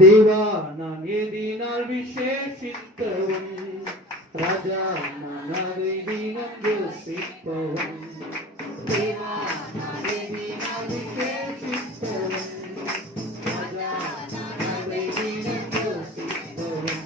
தேவா நான் எதினால் விசேஷித்தவன், ராஜா நான் அதை தினம் யோசிப்பவன். தேவா நான் எதினால் விசேஷித்தவன், ராஜா நான் அதை தினம் யோசிப்பவன்.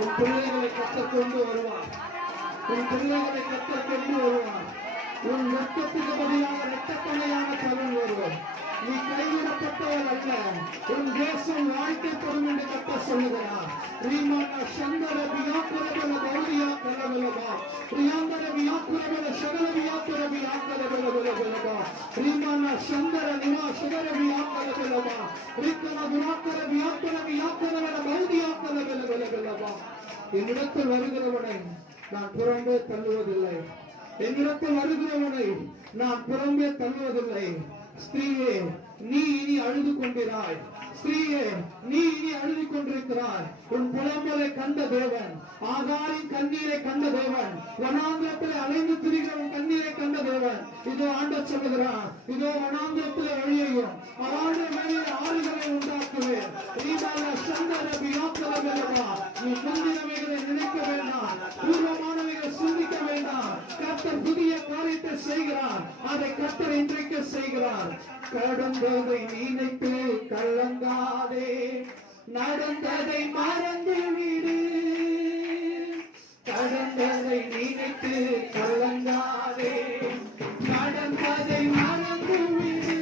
உன் பிள்ளைகளை கத்தர் கொண்டு வருவார். உன் பிள்ளைகளை கத்தர் கொண்டு வருவார். உன் ரத்தத்துக்கு பதிலாக இரட்டத்தனையான பலன் வரும். நீ கைவிடப்பட்டவர் அல்ல, உன் தேசம் வாழ்க்கைப்படும் என்று கத்தர் சொல்லுகிறார். ரீமானா சந்தர வியாக்குரபல கௌரியா கரவலபா ரியாந்தர வியாக்குரபல சகல வியாக்குர வியாக்குரபலபலபா ரீமானா சந்தர நிவா சகல வியாக்குரபலபா ரிக்கன வியாக்குர வியாக்குர வியாக்குரபல கௌரியா கரவலபலபா. என்னிடத்தில் வருகிறவனை நான் புறம்பே தள்ளுவதில்லை. என்னிடத்தில் வருகிறவனை நான் புறம்பே தள்ளுவதில்லை. ஸ்திரீயே, நீ இனி அழுது கொண்டிராய். ஸ்திரீயே, நீ இனி அழுது கொண்டிருக்கிறாய். உன் புலம்பலை கண்ட தேவன், ஆகாரின் கண்ணீரை கண்ட தேவன், வனாந்திரத்தில் அலைந்து திரிகிற உன் கண்ணீரை கண்ட தேவன். இதோ ஆண்டவர் சொல்லுகிறான், இதோ வனாந்திரத்தில் வழியையும் அவருடைய மேலே ஆறுகளை உண்டாக்குவேன். நீ முந்தினவைகளை நினைக்க வேண்டாம், பூர்வமானவைகளை நீங்கள் சிந்திக்க வேண்டாம். கர்த்தர் புதிய காரியத்தை செய்கிறார். அதை கர்த்தர் இன்றைக்கு செய்கிறார். கடந்ததை நினைத்து கலங்காதே, நடந்ததை மறந்து விடு. கடந்ததை நினைத்து கலங்காதே, நடந்ததை மறந்து விடு.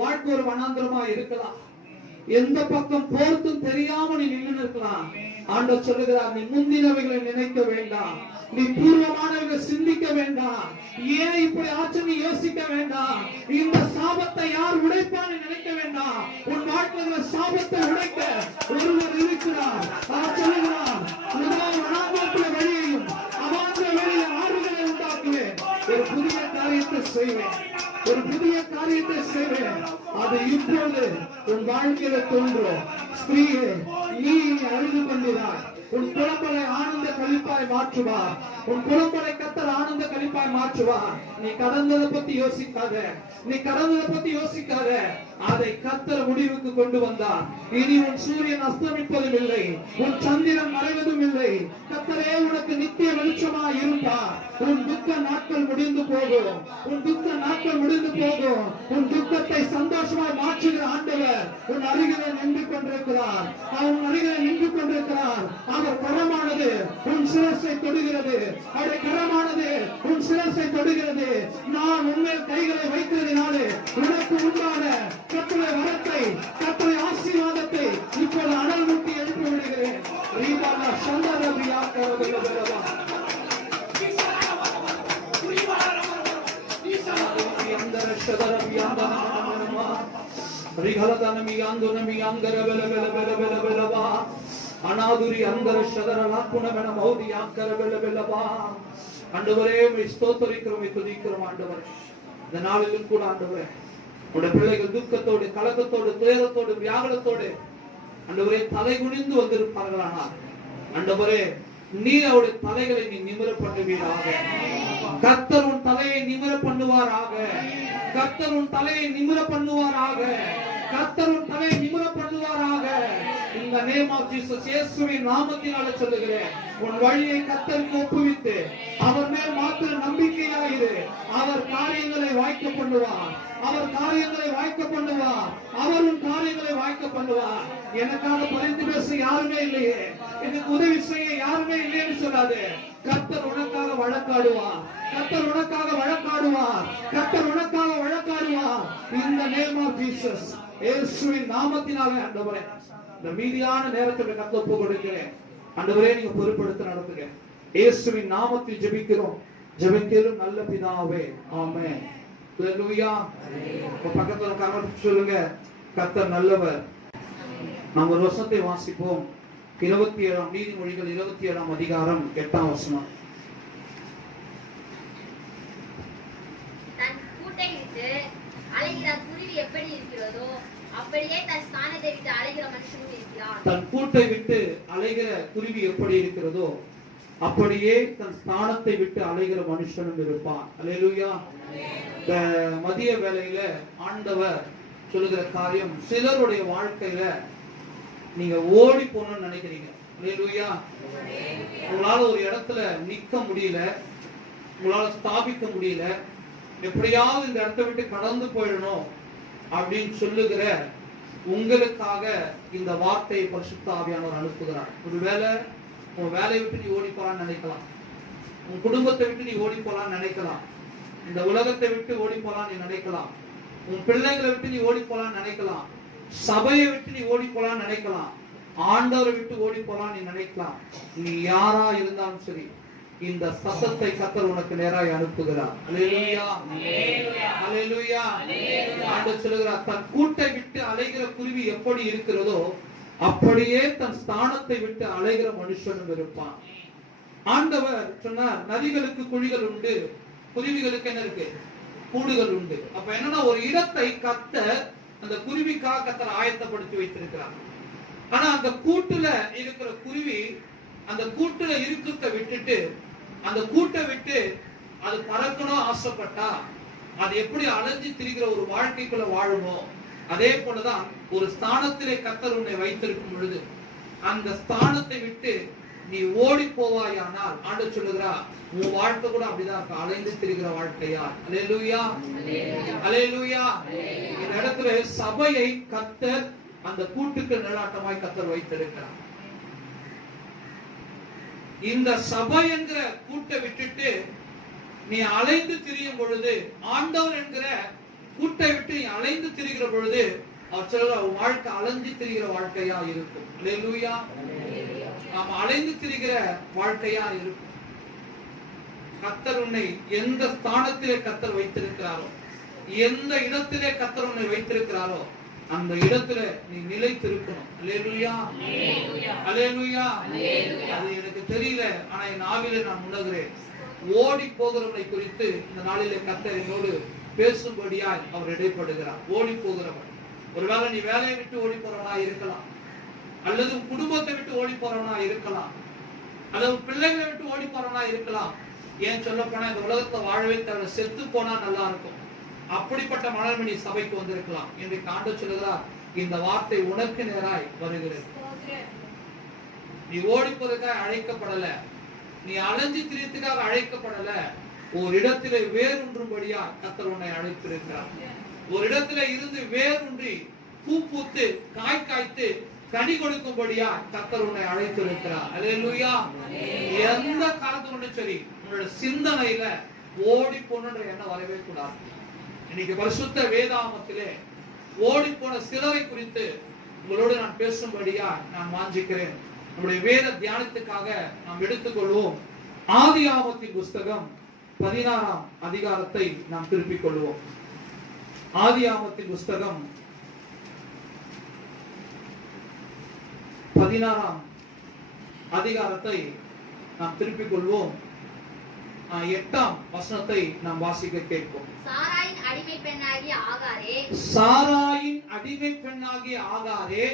வாழ்க்கை ஒரு வனாந்திரமா இருக்கலாம். எந்த பக்கம் போர்த்தும் தெரியாம நீ நின்று இருக்கலாம். ஆண்டவர் சொல்லுகிறார், நீ முந்தினவைகளை நினைக்க வேண்டாம், நீ பூர்வமானவைகளை சிந்திக்க வேண்டாம். ஏன் இப்படி ஆச்சு நீ யோசிக்க வேண்டாம். இந்த சாபத்தை யார் உடைப்பான்னு நினைக்க வேண்டாம். உன் வாழ்க்கையில சாபத்தை உடைக்க ஒருவர் இருக்கிறார். அவர் சொல்லுகிறார், முதலாவது வனாந்திரத்துல வழியையும் அவாந்திர வழியை ஆறுகளை உண்டாக்குவேன். ஒரு புதிய காரியத்தை செய்வேன், ஒரு புதிய காரியத்தை செய்வேன். அது இப்பொழுது உன் வாழ்க்கையில தோன்றும். ஸ்திரீயே, நீ அறிந்து கொண்டிராய். உன் புலம்பலை ஆனந்த கழிப்பாய் மாற்றுவார். உன் புலம்பலை கர்த்தர் ஆனந்த கழிப்பாய் மாற்றுவார். நீ கடந்ததை பத்தி யோசிக்காத, நீ கடந்ததை பத்தி யோசிக்காத. அதை கர்த்தர் முடிவுக்கு கொண்டு வந்தார். இனி உன் சூரியன் அஸ்தமிப்பதும் இல்லை, உன் சந்திரன் மறைவதும் இல்லை. கர்த்தரே உனக்கு நித்திய வெளிச்சமாய் இருப்பார். உன் துக்க நாட்கள் முடிந்து போகும், உன் துக்க நாட்கள் முடிந்து போகும். உன் துக்கத்தை சந்தோஷமாய் மாற்றுகிற ஆண்டவர் உன் அருகிலே நின்று கொண்டிருக்கிறார். உன் அருகிலே நின்று கொண்டிருக்கிறார். அவர் கரமானது உன் சிரசை தொடுகிறது. அவருடைய கரமானது உன் சிரசை தொடுகிறது. நான் உண்மையில் கைகளை வைக்கிறதுனாலே உனக்கு உண்டான கர்த்தருடைய வரத்தை, கர்த்தருடைய ஆசீர்வாதத்தை இப்போது அனல் மூட்டி எழுப்பி விடுகிறேன். ரீபாலா சந்தரபியா கரதலபலபா அந்தர சதரபியாந்தனமனம ரிகலதனமியாந்துனமியாங்கரபலபலபலபலபா அனாதுரி அந்தர சதரலாக்குணமென மௌதியாங்கரபலபலபா. ஆண்டவரே, உம்மை ஸ்தோத்திரிக்கிறோம், உம்மை துதிக்கிறோம். ஆண்டவரே, இந்த நாளிலும் கூட ஆண்டவரே, உடைய பிள்ளைகள் துக்கத்தோடு, கலக்கத்தோடு, துயரத்தோடு, வியாகுலத்தோடு ஆண்டவரே தலை குனிந்து வந்திருப்பார்களானால் ஆண்டவரே, நீ அவருடைய தலைகளை நீ நிமிர பண்ணுவீராக. கர்த்தர் உன் தலையை நிமிர பண்ணுவாராக. கர்த்தர் உன் தலையை நிமிர பண்ணுவாராக. கர்த்தர் உன் தலையை நிமிர பண்ணுவாராக. இந்த நேம் ஆஃப் ஜீசஸ், இயேசுவின் நாமத்தினால சொல்லுகிறேன். உன் வழியை கர்த்தருக்கு ஒப்புவித்து அவர் மேல் மாத்திர நம்பிக்கையாயிரு. அவர் காரியங்களை வாய்க்க பண்ணுவார். அவர் காரியங்களை வாய்க்க பண்ணுவார். அவர் உன் காரியங்களை வாய்க்க பண்ணுவார். எனக்காக பரிந்து பேச யாருமே இல்லையே, எனக்கு உதவி செய்ய யாருமே இல்லைன்னு சொல்லாது. கர்த்தர் உனக்காக வழக்காடுவார். கர்த்தர் உனக்காக வழக்காடுவார். கர்த்தர் உனக்காக வழக்காடுவார். இந்த நேம் ஆஃப் ஜீசஸ், இயேசுவின் நாமத்தினால ஆண்டவரே, இந்த மீதியான நேரத்தை கர்த்தர் ஒப்பு கொடுக்கிறேன். ஆண்டவரே, நீங்க பொறுப்படுத்த நடத்துங்க. இயேசுவின் நாமத்தில் ஜெபிக்கிறோம், ஜெபிக்கிறோம் நல்ல பிதாவே, ஆமென். ஹல்லேலூயா. பக்கத்துல உட்கார்ந்து சொல்லுங்க, கர்த்தர் நல்லவர். நாம் ஒரு வசனத்தை வாசிப்போம். 27 நீதிமொழிகள் 27 அதிகாரம் 8 வசனம். தன் கூட்டை விட்டு அலைகிற குருவி எப்படி இருக்கிறதோ அப்படியே தன் ஸ்தானத்தை விட்டு அலைகிற மனுஷனும் இருக்கிறான். தன் கூட்டை விட்டு அலைகிற குருவி எப்படி இருக்கிறதோ அப்படியே தன் ஸ்தானத்தை விட்டு அலைகிற மனுஷனும் இருப்பான். அல்லேலூயா. மதிய வேளையில ஆண்டவர் சொல்லுகிற காரியம், சிலருடைய வாழ்க்கையில நீங்க ஓடி போகணும்னு நினைக்கிறீங்க. அல்லேலூயா. உங்களால ஒரு இடத்துல நிக்க முடியல, உங்களால ஸ்தாபிக்க முடியல, எப்படியாவது இந்த இடத்தை விட்டு கடந்து போயிடணும் அப்படின்னு சொல்லுகிற உங்களுக்காக இந்த வார்த்தையை பரிசுத்த ஆவியானவர் அனுப்புகிறார். ஒருவேளை உன் வேலையை விட்டு நீ ஓடி போலான்னு நினைக்கலாம், உன் குடும்பத்தை விட்டு நீ ஓடி போலான்னு நினைக்கலாம், இந்த உலகத்தை விட்டு ஓடி போலான்னு நீ நினைக்கலாம், உன் பிள்ளைகளை விட்டு நீ ஓடி போலான்னு நினைக்கலாம், சபையை விட்டு நீ ஓடி போலான்னு நினைக்கலாம், ஆண்டவரை விட்டு ஓடி போலான்னு நீ நினைக்கலாம். நீ யாரா இருந்தாலும் சரி, இந்த சத்தத்தை கர்த்தர் உனக்கு நேராய் அனுப்புகிறார். அல்லேலூயா, அல்லேலூயா. ஆண்டவர் சொல்லுகிறார், தன் கூட்டை விட்டு அலைகிற குருவி எப்படி இருக்கிறதோ அப்படியே தன் ஸ்தானத்தை விட்டு அலைகிற மனுஷனும் இருப்பான். ஆண்டவர் சொன்னார், நதிகளுக்கு குழிகள் உண்டு, குருவிகளுக்கு என்ன இருக்கு? கூடுகள் உண்டு. அப்ப என்னன்னா, ஒரு இடத்தை கர்த்தர் அந்த குருவிக்காக கர்த்தர் ஆயத்தப்படுத்தி வைத்திருக்கிறார். ஆனா அந்த கூட்டுல இருக்கிற குருவி அந்த கூட்டுல இருக்கிறத விட்டுட்டு, அந்த கூட்டை விட்டு அது பறக்கணும் ஆசைப்பட்டா அது எப்படி அலைஞ்சு திரிகிற ஒரு வாழ்க்கைக்குள்ள வாழுமோ, அதே போலதான் ஒரு ஸ்தானத்திலே கர்த்தர் உன்னை வைத்திருக்கும் பொழுது அந்த ஸ்தானத்தை விட்டு நீ ஓடி போவாயானால் ஆண்டவர் சொல்லுகிறார், உன் வாழ்க்கை கூட அப்படிதான் இருக்கு, அலைந்து திரிகிற வாழ்க்கையா. அல்லேலூயா, அல்லேலூயா. இந்த இடத்துல சபையை கர்த்தர் அந்த கூட்டுக்கு நிழலாட்டமாய் கர்த்தர் வைத்திருக்கிறார். இந்த சபை என்கிற கூட்டை விட்டுட்டு நீ அலைந்து திரியும் பொழுது, ஆண்டவர் என்கிற கூட்டை விட்டு நீ அலைந்து திரிகிற பொழுது, அவர் சொல்ற வாழ்க்கை அலைஞ்சு திரிகிற வாழ்க்கையா இருக்கும். அல்லேலூயா. நாம அலைந்து திரிகிற வாழ்க்கையா இருக்கும். கர்த்தர் உன்னை எந்த ஸ்தானத்திலே கர்த்தர் வைத்திருக்கிறாரோ, எந்த இடத்திலே கர்த்தர் உன்னை வைத்திருக்கிறாரோ அந்த இடத்துல நீ நிலைத்திருக்கணும். அல்லேலூயா, அல்லேலூயா. அது எனக்கு தெரியல, ஆனா என் ஆவியிலே நான் உணர்கிறேன். ஓடி போகிறவனை குறித்து இந்த நாளிலே கர்த்தர் என்னோடு பேசும்படியாய் அவர் இடைப்படுகிறார். ஓடி போகிறவன், ஒருவேளை நீ வேலையை விட்டு ஓடி போறவனா இருக்கலாம், அல்லது குடும்பத்தை விட்டு ஓடி போறவனா இருக்கலாம், அல்லது பிள்ளைகளை விட்டு ஓடி போறவனா இருக்கலாம். ஏன் சொல்ல போனா, இந்த உலகத்தை வாழவே தவிர செத்து போனா நல்லா இருக்கும், அப்படிப்பட்ட மனநிலை சபைக்கு வந்திருக்கலாம். இன்றைக்கு ஆண்டவர் சொல்லுகிறார், இந்த வார்த்தை உனக்கு நேராய் வருகிறது. நீ ஓடி போறதுக்காக அழைக்கப்படல, நீ அலைஞ்சு திரியத்துக்காக அழைக்கப்படல. ஒரு இடத்திலே வேரூன்றும்படியா கர்த்தர் உன்னை அழைத்திருக்கிறார். ஒரு இடத்துல இருந்து வேரூன்றி பூ பூத்து காய் காய்த்து கனி கொடுக்கும்படியா கர்த்தர் உன்னை அழைத்திருக்கிறார். அல்லேலூயா. எந்த காலத்துல சரி, உன்னோட சிந்தனையில ஓடி போன்ற எண்ணம் வரவே கூடாது. இன்னைக்கு பரிசுத்த வேதாகமத்திலே ஓடி போன சிலரை குறித்து உங்களோடு நான் பேசும்படியா நான் வாஞ்சிக்கிறேன். நம்முடைய வேத தியானத்துக்காக நாம் எடுத்துக்கொள்வோம். ஆதியாகமத்தின் புஸ்தகம் 16ஆம் அதிகாரத்தை நாம் திருப்பிக் கொள்வோம். ஆதியாகமத்தின் புஸ்தகம் 16ஆம் அதிகாரத்தை நாம் திருப்பிக் கொள்வோம். 8ஆம் வசனத்தை நாம் வாசிக்க கேட்போம். சாராயின் அடிமை பெண்ணாகிய ஆகாரே, சாராயின் அடிமை பெண்ணாகிய ஆகாரே,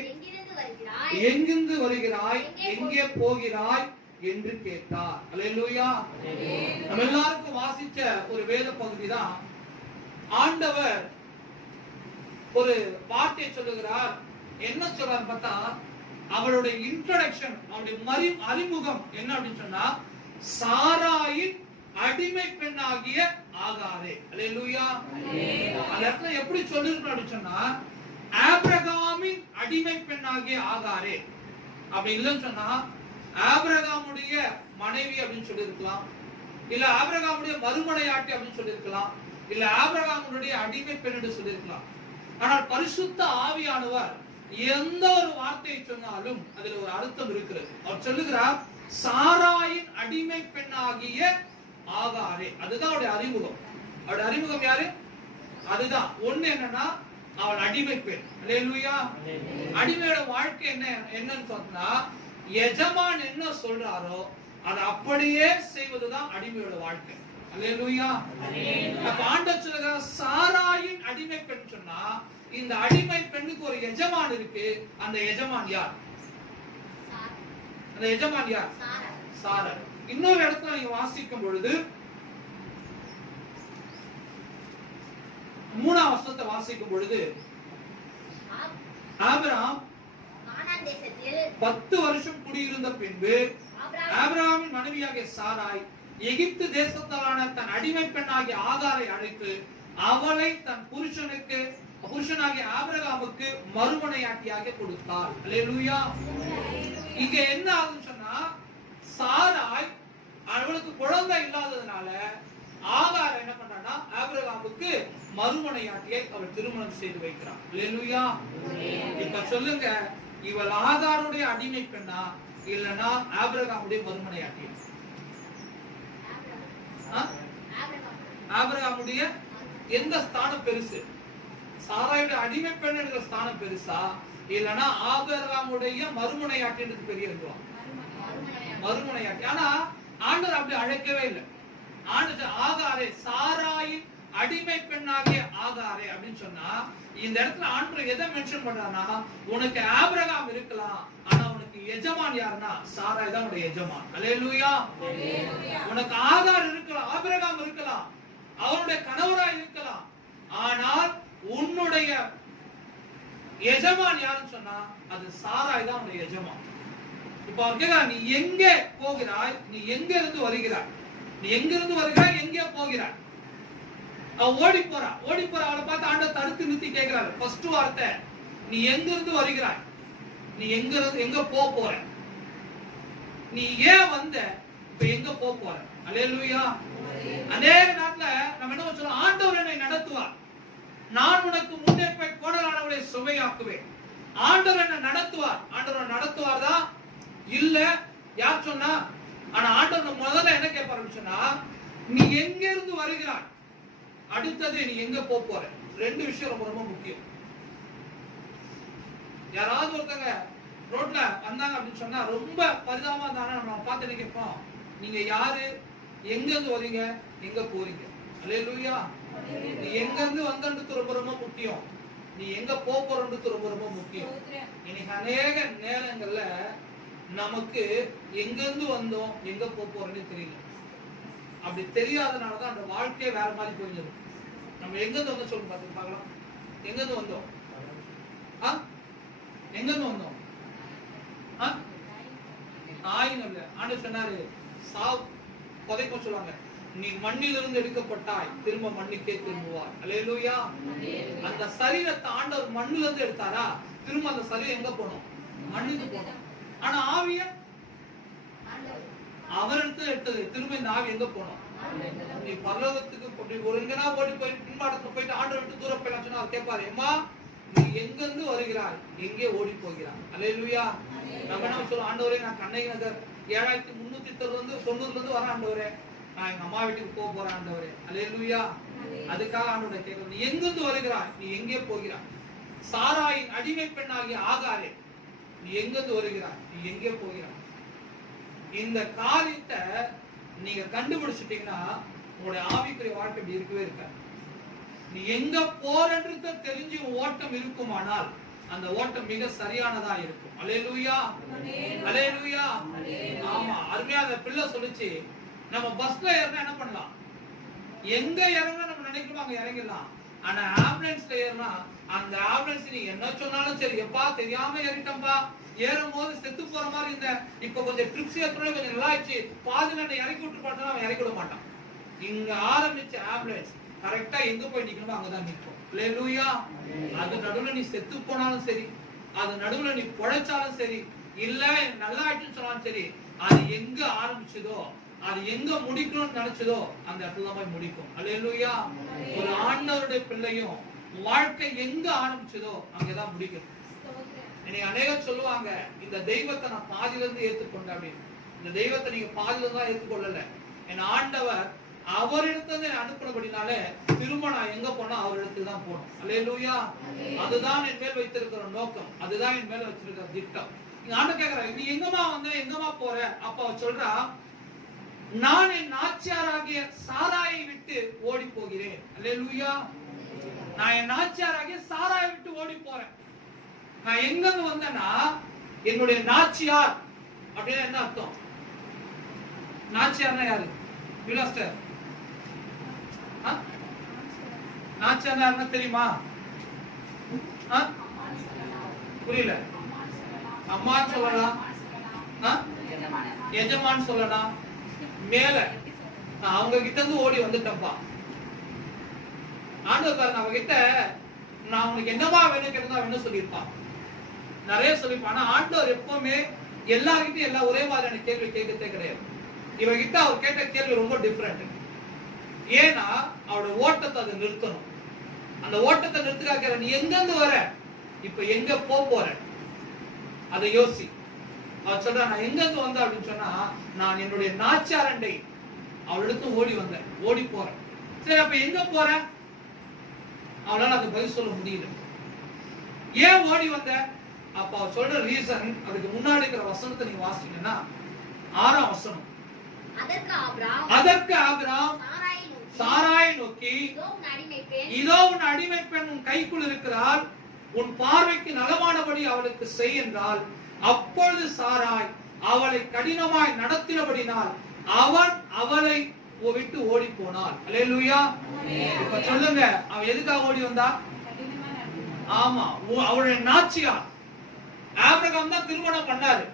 எங்கிருந்து வருகிறாய், எங்கே போகிறாய் என்று கேட்டார். அல்லேலூயா. நம்ம எல்லாருக்கும் வாசிச்ச ஒரு வேத பகுதி தான். ஆண்டவர் ஒரு வார்த்தை சொல்லுகிறார். என்ன சொல்றார் பார்த்தா, அவளுடைய இன்ட்ரோடக்ஷன், அவருடைய அறிமுகம் என்ன அப்படின்னு சொன்னா, சாராயின் அடிமை பெண்ணாகிய ஆகாரே. அல்லேலூயா. அந்த இடத்துல எப்படி சொல்லிருக்கணும் அப்படின்னு சொன்னா, ஆபிரகாமின் அடிமை பெண்ணாகிய ஆகாரே அப்படி இல்லைன்னு சொன்னா, ஆபிரகாமுடைய மனைவி அப்படின்னு சொல்லியிருக்கலாம், இல்ல ஆபிரகாமுடைய மறுமனையாட்டி அப்படின்னு சொல்லியிருக்கலாம், இல்ல ஆபிரகாமுடைய அடிமை பெண் என்று சொல்லியிருக்கலாம். ஆனால் பரிசுத்த ஆவியானவர் எந்த ஒரு வார்த்தையை சொன்னாலும் அதுல ஒரு அர்த்தம் இருக்கிறது. அவர் சொல்லுகிறார், சாராயின் அடிமை பெண்ணாகிய ஆகாரே. அதுதான் அவருடைய அறிமுகம். அவருடைய அறிமுகம் யாரு? அதுதான். ஒண்ணு என்னன்னா, அவன் அடிமை பெண். அல்லேலூயா. அடிமையோட வாழ்க்கை என்னன்னு சொன்னா, எஜமான் என்ன சொல்றாரோ அதை அப்படியே செய்வதுதான் அடிமையோட வாழ்க்கை. அல்லேலூயா. அப்ப ஆண்டவர் சொல்றார், சாராயின் அடிமை பெண் சொன்னா, இந்த அடிமை பெண்ணுக்கு ஒரு எஜமான் இருக்கு. அந்த எஜமான் யார்? அந்த எஜமான் யார்? சாரா. இன்னொரு இடத்துல நீங்க வாசிக்கும் பொழுது 3ஆம் வசனத்தை வாசிக்கும் பொழுது, ஆபிரகாம் 10 வருஷம் குடியிருந்த பின்பு ஆபிரகாமின் மனைவியாகிய சாராய் எகிப்து தேசத்தாலான தன் அடிமை பெண்ணாகிய ஆகாரை அழைத்து அவளை தன் புருஷனாகிய ஆபிரகாமுக்கு மறுமனையாட்டியாக கொடுத்தாள். அல்லேலூயா. இங்க என்ன ஆகுதுன்னு சொன்னா, சாராய் அவளுக்கு குழந்தை இல்லாததுனால ஆகார் என்ன பண்றான்னா ஆபிரகாமுக்கு மறுமனையாட்டியை அவள் திருமணம் செய்து வைக்கிறாள். அல்லேலூயா. இப்ப சொல்லுங்க, இவள் ஆகாருடைய அடிமை பெண்ணா இல்லனா ஆபிரகாமுடைய மறுமனையாட்டியா? ஆபிரகாமுடைய எந்த ஸ்தானம் பெருசு? சாராயுடைய அடிமை பெண் என்ற ஸ்தானம் பெருசா இல்லனா ஆபிரகாமுடைய மறுமனையாட்டின்றது பெரிய இருக்குவா? மறுமனையாட்டி. ஆனா ஆண்டவர் அப்படி அழைக்கவே இல்லை. ஆண்டவர் ஆகாரே, சாராயின் அடிமை பெண்ணாகிய ஆகாரே அப்படின்னு சொன்னா, இந்த இடத்துல ஆண்டவர் எதை மென்ஷன் பண்றானா, உனக்கு ஆபிரகாம் இருக்கலாம், ஆனா உனக்கு எஜமான் யாருன்னா சாராய் தான் உன்னுடைய எஜமான். அல்லேலூயா. உனக்கு ஆகார் இருக்கலாம், ஆபிரகாம் இருக்கலாம், அவருடைய கணவராய் இருக்கலாம், ஆனால் உன்னுடைய எஜமான் யாருன்னு சொன்னா அது சாராய் தான் உன்னுடைய எஜமான். இப்ப அவர் கேக்குறார், நீ எங்க போகிறாய், நீ எங்க இருந்து வருகிறாய், நீ எங்க இருந்து வருகிறாய், எங்கே போகிறாய்? அவ ஓடி போறா. அவளை பார்த்து ஆண்டவர் தடுத்து நிறுத்தி கேட்கிறாரு. ஃபர்ஸ்ட் வார்த்தை, நீ எங்க இருந்து வருகிறாய், நீ எங்க போற, நீ ஏன் வந்த, இப்ப எங்க போற? அல்லேலூயா. அநேக நாட்ல நம்ம என்ன சொல்றோம், ஆண்டவர் என்னை நடத்துவார், நான் உனக்கு முன்னே போய் கோடலானவளை சுவையாக்குவேன். ஆண்டவர் என்ன நடத்துவார். ஆண்டவர் நடத்துவார் தான் இல்ல யார் சொன்னா? ஆனா ஆண்டவர் முதல்ல என்ன கேட்பாருன்னு சொன்னா, நீ எங்க இருந்து வருகிறாய், அடுத்தது நீ எங்க போற. ரெண்டு விஷயம் ரொம்ப ரொம்ப முக்கியம். யாராவது ஒருத்தங்க ரோட்ல வந்தாங்க அப்படின்னு சொன்னா ரொம்ப பரிதாபமா இருந்தாங்கன்னா நம்ம பார்த்து கேட்போம், நீங்க யாரு, எங்க இருந்து வரீங்க, எங்க போறீங்க? அல்லேலூயா. நீ எங்க இருந்து வந்தது ரொம்ப ரொம்ப முக்கியம், நீ எங்க போறது ரொம்ப ரொம்ப முக்கியம். இன்னைக்கு அநேக நேரங்கள்ல நமக்கு எங்க இருந்து வந்தோம் எங்க போறோம்னு தெரியல. அப்படி தெரியாதனாலதான் அந்த வாழ்க்கையே வேற மாதிரி போயிடுது. நம்ம எங்க இருந்து வந்து சொல்லுங்க பாத்து பார்க்கலாம். எங்க இருந்து வந்தோம்? எங்க இருந்து வந்தோம்? ஆண்டவர் சொன்னாரு, சாவு புதைக்கும் சொல்லுவாங்க, நீ மண்ணிலிருந்து எடுக்கப்பட்டாய், திரும்ப மண்ணுக்கே திரும்புவார். அல்லேலூயா. அந்த சரீரத்தை ஆண்டவர் மண்ணில இருந்து எடுத்தாரா, திரும்ப அந்த சரீரம் எங்க போனோம்? மண்ணுக்கு போனோம். ஆனா ஆவிய அவர் எடுத்தது, திரும்ப இந்த ஆவி எங்க போனோம்? நீ பரலோகத்துக்கு ஒரு எங்கனா ஓடி போய் பின்பாடத்துல போயிட்டு ஆண்டவர் விட்டு தூரம் போயிடலாம் சொன்னா அவர் கேட்பாரு, அம்மா நீ எங்க இருந்து வருகிறாய், எங்கே ஓடி போகிறாய்? அல்லேலூயா. நம்ம என்ன சொல்லுவோம், ஆண்டவரே நான் கண்ணகி நகர் 7390 வரேன் ஆண்டவரே, நான் எங்க அம்மா வீட்டுக்கு போறேன் ஆண்டவரே. அல்லேலூயா. அதுக்காக ஆண்டவரை கேட்கிறோம், நீ எங்க இருந்து வருகிறாய், நீ எங்கே போகிறாய்? சாராயின் அடிமை பெண்ணாகிய ஆகாரே, நீ எங்க இருந்து வருகிறாய், நீ எங்கே போகிறாய்? இந்த காரியத்தை நீங்க கண்டுபிடிச்சிட்டீங்கன்னா உங்களுடைய ஆவிக்குரிய வாழ்க்கை இப்படி இருக்கவே இருக்காது. நீ எங்க போறன்றது தெரிஞ்சு ஓட்டம் இருக்குமானால் அந்த ஓட்டம் மிக சரியானதா இருக்கும். அல்லேலூயா. அல்லேலூயா. ஆமா, அருமையா அந்த பிள்ளை சொல்லுச்சு, நம்ம பஸ்ல ஏறினா என்ன பண்ணலாம், எங்க இறங்கினா நம்ம நினைக்கிறோம் அங்க இறங்கிடலாம். ஆனா ஆம்புலன்ஸ்ல ஏறினா அந்த ஆம்புலன்ஸ் நீ என்ன சொன்னாலும் சரி, எப்பா தெரியாம ஏறிட்டம்பா, ஏறும் போது செத்து போற மாதிரி இந்த இப்ப கொஞ்சம் ட்ரிப்ஸ் ஏற்கனவே கொஞ்சம் நல்லா ஆயிடுச்சு, பாதில இறக்கி விட்டு பார்த்தா அவன் இறக்கி விட மாட்டான். இங்க ஆரம்பிச்ச ஆம்புலன்ஸ் கரெக்டா எங்க போய் நிக்கணுமோ அங்கதான் நிற்கும். அல்லேலூயா. அது நடுவுல நீ செத்து போனாலும் சரி, அது நடுவுல நீ பொழைச்சாலும் சரி, இல்ல நல்லா ஆயிடுச்சுன்னு சொன்னாலும் சரி, அது எங்க ஆரம்பிச்சதோ, அது எங்க முடிக்கணும்னு நினைச்சதோ அந்த இடத்துல போய் முடிக்கும். அல்லேலூயா. ஒரு ஆண்டவருடைய பிள்ளையும் வாழ்க்கை எங்க ஆரம்பிச்சதோ அங்கதான் முடிக்கும். இன்னைக்கு அநேகம் சொல்லுவாங்க, இந்த தெய்வத்தை நான் பாதியில இருந்து ஏற்றுக்கொண்டேன் அப்படின்னு. இந்த தெய்வத்தை நீங்க பாதியில தான் ஏற்றுக்கொள்ளல. என் ஆண்டவர் அவரிடத்துல அனுப்பினபடினாலே திரும்ப நான் எங்க போனா அவரிடத்துல தான் போனோம். அல்லேலூயா. அதுதான் என் மேல் வைத்திருக்கிற நோக்கம், அதுதான் என் மேல வச்சிருக்கிற திட்டம். நீங்க ஆண்டவர் கேக்குறாரு, நீ எங்கமா வந்த, எங்கமா போற? அப்ப அவ சொல்றா, நான் என் நாச்சியாராகிய சாராயை விட்டு ஓடி போகிறேன். அல்லேலூயா. நான் என் நாச்சியாராகிய சாராயை விட்டு ஓடி போறேன். நான் எங்க வந்தேன்னா என்னுடைய நாச்சியார் அப்படின்னு என்ன அர்த்தம்? நாச்சியார்னா யாரு? விலாஸ்டர் நாச்சியார்னா யாருன்னா தெரியுமா? புரியல. அம்மான்னு சொல்லலாம், எஜமான் சொல்லலாம், மேல நான் அவங்க கிட்ட இருந்து ஓடி வந்துட்டேன்ப்பா. ஆண்டவர் பாருங்க அவகிட்ட நான் உனக்கு என்னவா வேணும் கேட்டா வேணும் சொல்லியிருப்பான், நிறைய சொல்லியிருப்பான். ஆனா ஆண்டவர் எப்பவுமே எல்லார்கிட்டையும் எல்லா ஒரே மாதிரியான கேள்வி கேட்கறதே கிடையாது. இவகிட்ட அவர் கேட்ட கேள்வி ரொம்ப டிஃபரெண்ட். ஏன்னா அவரோட ஓட்டத்தை அதை நிறுத்தணும். அந்த ஓட்டத்தை நிறுத்துக்காக நீ எங்க இருந்து வர, இப்ப எங்க போற அதை யோசி. அவர் சொல்ற நான் எங்க இருந்து வந்தேன் அப்படின்னு சொன்னா, நான் என்னுடைய நாச்சாரண்டை அவளிடத்து ஓடி வந்தேன், ஓடி போறேன். சரி அப்ப எங்க போற? அவளால அது பதில் சொல்ல முடியல. ஏன் ஓடி வந்த? அப்ப அவர் சொல்ற ரீசன், அதுக்கு முன்னாடி இருக்கிற வசனத்தை நீங்க வாசிச்சீங்கன்னா 6ஆம் வசனம். அதற்கு ஆபிரகாம் சாராயை நோக்கி, இதோ உன் அடிமை பெண் உன் கைக்குள் இருக்கிறாள், உன் பார்வைக்கு நலமானபடி அவளுக்கு செய் என்றால், அப்பொழுது சாராய் அவளை கடினமாய் நடத்தினபடினால் அவன் அவளை விட்டு ஓடி போனாள். அல்லேலூயா. இப்ப சொல்லுங்க, அவன் எதுக்காக ஓடி வந்தா? ஆமா, அவளுடைய நாச்சியார். ஆபிரகாம் தான் திருமணம் பண்ணாரு.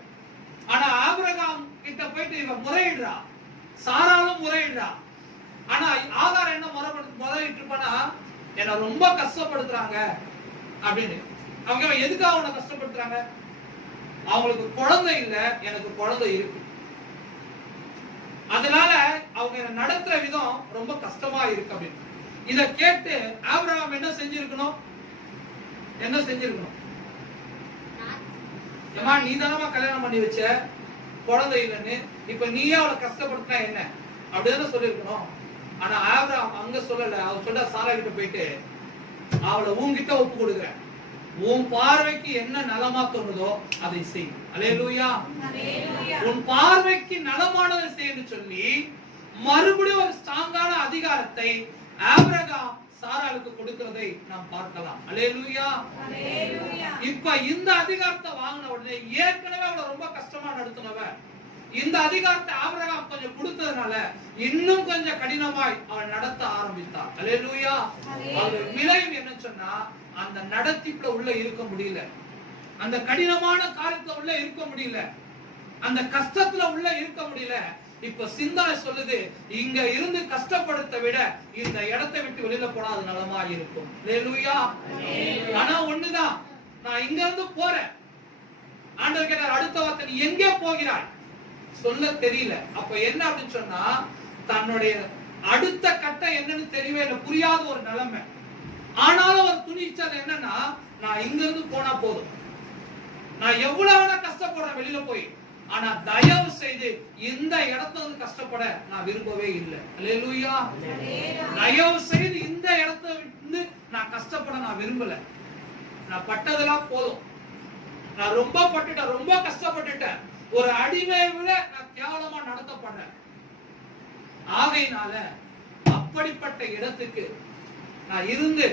ஆனா ஆபிரகாம் கிட்ட போயிட்டு இவன் முறையிடுறா, சாராலும் முறையிடுறா. ஆனா ஆகார் என்ன முறையிட்டு இருப்பானா, என்ன ரொம்ப கஷ்டப்படுத்துறாங்க அப்படின்னு. அவங்க எதுக்காக அவனை கஷ்டப்படுத்துறாங்க? அவங்களுக்கு குழந்தை இல்ல, எனக்கு குழந்தை இருக்கு. அதனால அவங்க என்ன நடத்துற விதம் ரொம்ப கஷ்டமா இருக்கு அப்படின்னு. இத கேட்டு ஆபிரகாம் என்ன செஞ்சிருக்கணும்? என்ன செஞ்சிருக்கணும்? ஏமா நீ தானமா கல்யாணம் பண்ணி வச்ச, குழந்தை இல்லைன்னு, இப்ப நீயே அவளை கஷ்டப்படுத்தினா என்ன அப்படிதான் சொல்லிருக்கணும். ஆனா ஆபிரகாம் அங்க சொல்லல. அவர் சொல்ற சாரா கிட்ட போயிட்டு, அவளை உன்கிட்ட ஒப்பு கொடுக்குறேன், உன் பார்வைக்கு என்ன நலமா தோணுதோ அதை செய். அல்லேலூயா. உன் பார்வைக்கு நலமானதை செய்யு சொல்லி மறுபடியும் ஒரு ஸ்ட்ராங்கான அதிகாரத்தை ஆபிரகாம் சாராளுக்கு கொடுக்கிறதை நாம் பார்க்கலாம். அல்லேலூயா. இப்ப இந்த அதிகாரத்தை வாங்கின உடனே ஏற்கனவே அவளை ரொம்ப கஷ்டமா நடத்தினவ, இந்த அதிகாரத்தை ஆபிரகாம் கொஞ்சம் கொடுத்ததுனால இன்னும் கொஞ்சம் கடினமாய் அவள் நடத்த ஆரம்பித்தார். அல்லேலூயா. அவளுடைய விளைவு என்ன சொன்னா, அந்த நடத்திப்புல உள்ள இருக்க முடியல, அந்த கடினமான காரியத்துல உள்ள இருக்க முடியல, அந்த கஷ்டத்துல உள்ள இருக்க முடியல. இப்ப சிந்தனை சொல்லுது, இங்க இருந்து கஷ்டப்படுத்த விட இந்த இடத்தை விட்டு வெளியில போனா அது நலமா இருக்கும். அல்லேலூயா. ஆனா ஒண்ணுதான், நான் இங்க இருந்து போறேன். ஆண்டவர் கேட்டார், அடுத்த வார்த்தை நீ எங்கே போகிறாய்? சொல்ல தெரியல. அப்ப என்ன அப்படின்னு சொன்னா, தன்னுடைய அடுத்த கட்டம் என்னன்னு தெரியவே இல்லை, புரியாத ஒரு நிலைமை. ஆனாலும் ஒரு துணிச்சல் என்னன்னா, நான் இங்க இருந்து போனா போதும், நான் எவ்வளவு கஷ்டப்படுறேன் வெளியில போய், ஆனா தயவு செய்து இந்த இடத்துல வந்து கஷ்டப்பட நான் விரும்பவே இல்லை. அல்லேலூயா. தயவு செய்து இந்த இடத்துல இருந்து நான் கஷ்டப்பட நான் விரும்பல. நான் பட்டதெல்லாம் போதும், நான் ரொம்ப பட்டுட்டேன், ரொம்ப கஷ்டப்பட்டுட்டேன், ஒரு அடிமையை விட நான் கேவலமா நடத்தப்படுறேன். ஆகையினால அப்படிப்பட்ட இடத்துக்கு நான் இருந்து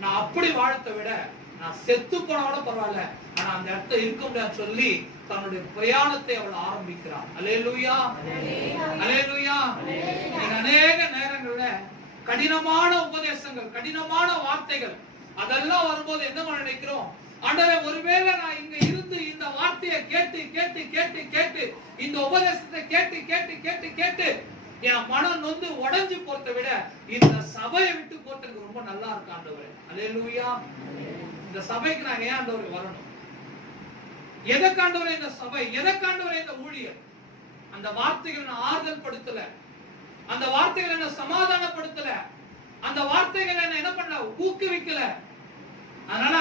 நான் அப்படி வாழ்த்தை விட நான் செத்து போனாலும் பரவாயில்ல, ஆனா அந்த இடத்துல இருக்க முடியாது சொல்லி தன்னுடைய பிரயாணத்தை அவள் ஆரம்பிக்கிறார். அல்லேலூயா. அல்லேலூயா. அநேக நேரங்கள்ல கடினமான உபதேசங்கள், கடினமான வார்த்தைகள் அதெல்லாம் வரும்போது என்ன நினைக்கிறோம், ஆண்டவரே ஒருவேளை நான் இங்க இருந்து இந்த வார்த்தையை கேட்டு கேட்டு கேட்டு கேட்டு இந்த உபதேசத்தை கேட்டு கேட்டு கேட்டு கேட்டு என் மனம் நொந்து உடைஞ்சு போறதை விட இந்த சபையை விட்டு போறதுக்கு ரொம்ப நல்லா இருக்கு ஆண்டவரே. அல்லேலூயா. இந்த சபைக்கு நான் ஏன் ஆண்டவரே வரணும்? எதற்காண்டவரே இந்த சபை, எதற்காண்டவரே இந்த ஊழியர்? அந்த வார்த்தைகளை நான் ஆறுதல் படுத்தல, அந்த வார்த்தைகளை என்ன சமாதானப்படுத்தல, அந்த வார்த்தைகளை என்ன பண்ணல, ஊக்குவிக்கல. அதனால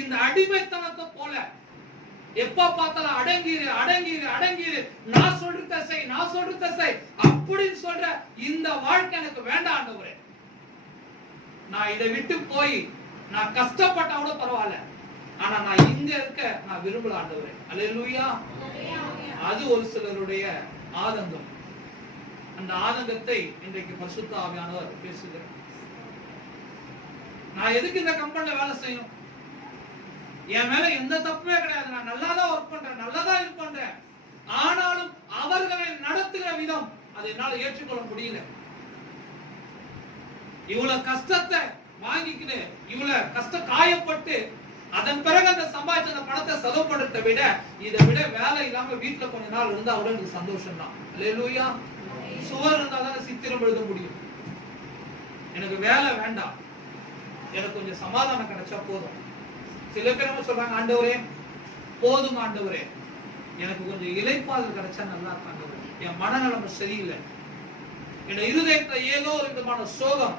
இந்த அடிமைத்தனத்தை போல எப்ப பார்த்தாலும் அடங்கிரு அடங்கிரு அடங்கிரு, நான் சொல்றத செய், நான் சொல்றத செய் அப்படின்னு சொல்ற இந்த வாழ்க்கை எனக்கு வேண்டாம் ஆண்டவரே. நான் இதை விட்டு போய் நான் கஷ்டப்பட்டா கூட பரவாயில்ல, ஆனா நான் இங்க இருக்க நான் விரும்பல ஆண்டவரே. அல்லேலூயா. அது ஒரு சிலருடைய ஆதங்கம். அந்த ஆதங்கத்தை இன்றைக்கு பரிசுத்த ஆவியானவர் பேசுகிறார். நான் எதுக்கு இந்த கம்பெனில வேலை செய்யணும்? என் மேல எந்த தப்புமே கிடையாது, நான் நல்லாதான் ஒர்க் பண்றேன், நல்லாதான் இது பண்றேன். ஆனாலும் அவர்களை நடத்துகிற விதம் அதை என்னால ஏற்றுக்கொள்ள முடியல. இவ்வளவு கஷ்டத்தை வாங்கிக்கிட்டு, இவ்வளவு கஷ்ட காயப்பட்டு அதன் பிறகு அந்த சம்பாதிச்ச அந்த பணத்தை செலவு பண்றதை விட இதை விட வேலை இல்லாம வீட்டுல கொஞ்ச நாள் இருந்தா கூட எனக்கு சந்தோஷம் தான். அல்லேலூயா. சுவர் இருந்தா தானே சித்திரம் எழுத முடியும். எனக்கு வேலை வேண்டாம், எனக்கு கொஞ்சம் சமாதானம் கிடைச்சா போதும். சில பேர் சொல்றாங்க, ஆண்டவரே போதும் ஆண்டவரே, எனக்கு கொஞ்சம் இளைப்பாறுதல் கிடைச்சா நல்லா இருக்கும் ஆண்டவரே, என் மனநலம் சரியில்லை, என் இருதயத்துல ஏதோ ஒரு விதமான சோகம்,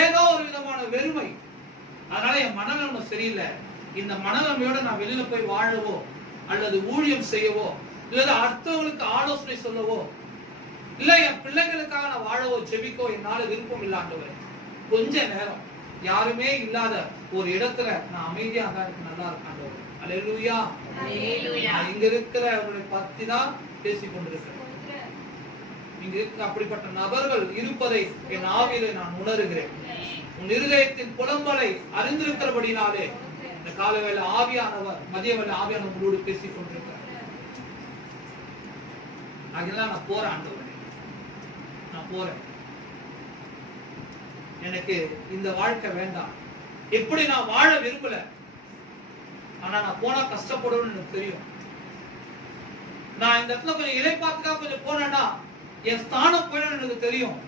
ஏதோ ஒரு விதமான வெறுமை, அதனால என் மனநலம் சரியில்லை, இந்த மனநலமையோட நான் வெளியில போய் வாழவோ அல்லது ஊழியம் செய்யவோ இல்ல அடுத்தவங்களுக்கு ஆலோசனை சொல்லவோ இல்ல என் பிள்ளைகளுக்காக நான் வாழவோ ஜெபிக்கோ என்னால விருப்பம் இல்ல ஆண்டவரே. கொஞ்ச நேரம் யாருமே இல்லாத ஒரு இடத்துல நான் அமைதியா எனக்கு நல்லா இருக்கும் ஆண்டவரே. அல்லேலூயா. நான் இங்க இருக்கிறவர்களை பத்தி தான் பேசிக் கொண்டிருக்கிறேன். இங்க அப்படிப்பட்ட நபர்கள் இருப்பதை என் ஆவியிலே நான் உணர்கிறேன். உன் இருதயத்தின் புலம்பலை அறிந்திருக்கிறபடினாலே இந்த காலவேளை ஆவியானவர், மதிய வேளை ஆவியானவர் உங்களோடு பேசிக் கொண்டிருக்கிறார். அதெல்லாம் நான் போறேன் ஆண்டவரே, நான் போறேன், எனக்கு இந்த வாழ்க்கை வேண்டாம், எப்படி நான் வாழ விரும்பல, ஆனா நான் போனா கஷ்டப்படுவேன்னு எனக்கு தெரியும். நான் இந்த இடத்துல கொஞ்சம் இளைப்பாத்துக்காக கொஞ்சம் போனேன்னா என் ஸ்தானம் போயிடும் எனக்கு தெரியும்.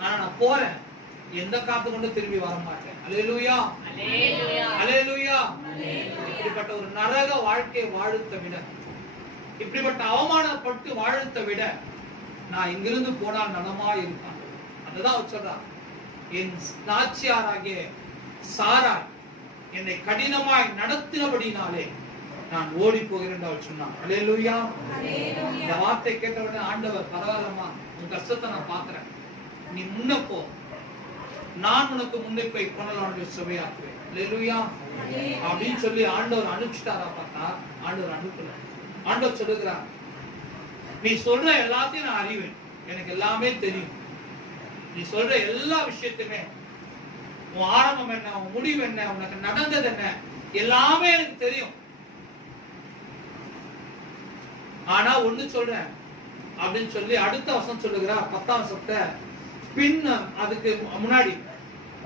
ஆனா நான் போறேன், எந்த காத்து கொண்டு திரும்பி வர மாட்டேன். அல்லேலூயா, அல்லேலூயா. இப்படிப்பட்ட ஒரு நரக வாழ்க்கையை வாழத்தை விட, இப்படிப்பட்ட அவமானப்பட்டு வாழத்தை விட நான் இங்கிருந்து போனால் நலமா இருப்பான். அதுதான் சொல்றான், என் நாச்சியாராகிய சாராய் என்னை கடினமாய் நடத்தினபடினாலே நான் ஓடி போகிறேன் அவள் சொன்னான். அல்லேலூயா. இந்த வார்த்தை கேட்டவுடனே ஆண்டவர், பரவாயில்லம்மா, உன் கஷ்டத்தை நான் பாக்குறேன், நீ முன்ன போ, நான் உனக்கு முன்னே போய் கொணலானுடைய சுவையாக்குவேன். அல்லேலூயா அப்படின்னு சொல்லி ஆண்டவர் அனுப்பிச்சிட்டாரா பார்த்தா ஆண்டவர் அனுப்பல. ஆண்டவர் சொல்லுகிறார், நீ சொல்ற எல்லாத்தையும் நான் அறிவேன், எனக்கு எல்லாமே தெரியும், நீ சொல்ற எல்லா விஷயத்தையுமே, உன் ஆரம்பம் என்ன, உன் முடிவு என்ன, உனக்கு நடந்தது என்ன, எல்லாமே எனக்கு தெரியும். ஆனா ஒண்ணு சொல்றேன் அப்படின்னு சொல்லி அடுத்த வசனம் சொல்லுகிறா, 10ஆம் வசனத்தை பின் அதுக்கு முன்னாடி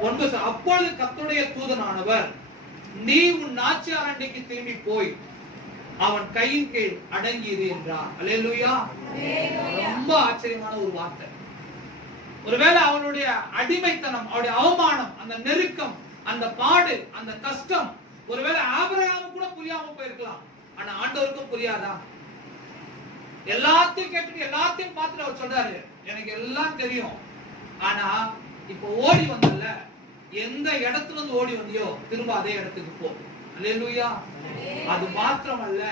9. அப்பொழுது கர்த்தருடைய தூதனானவர், நீ உன் நாச்சியார் அண்டைக்கு திரும்பி போய் அவன் கையின் கீழ் அடங்கியிரு என்றார். அல்லேலூயா. ரொம்ப ஆச்சரியமான ஒரு வார்த்தை. ஒருவேளை அவனுடைய அடிமைத்தனம், அவருடைய அவமானம், அந்த நெருக்கம், அந்த பாடு, அந்த கஷ்டம் ஒருவேளை ஆபிரகாமுக்கு கூட புரியாம போயிருக்கலாம். ஆனா ஆண்டவருக்கும் புரியாதா? எல்லாத்தையும் கேட்டுட்டு எல்லாத்தையும் பார்த்துட்டு அவர் சொல்றாரு, எனக்கு எல்லாம் தெரியும், ஆனா இப்ப ஓடி வந்தல்ல, எந்த இடத்துல இருந்து ஓடி வந்தியோ திரும்ப அதே இடத்துக்கு போ. அல்லேலூயா. அது மாத்திரமல்ல,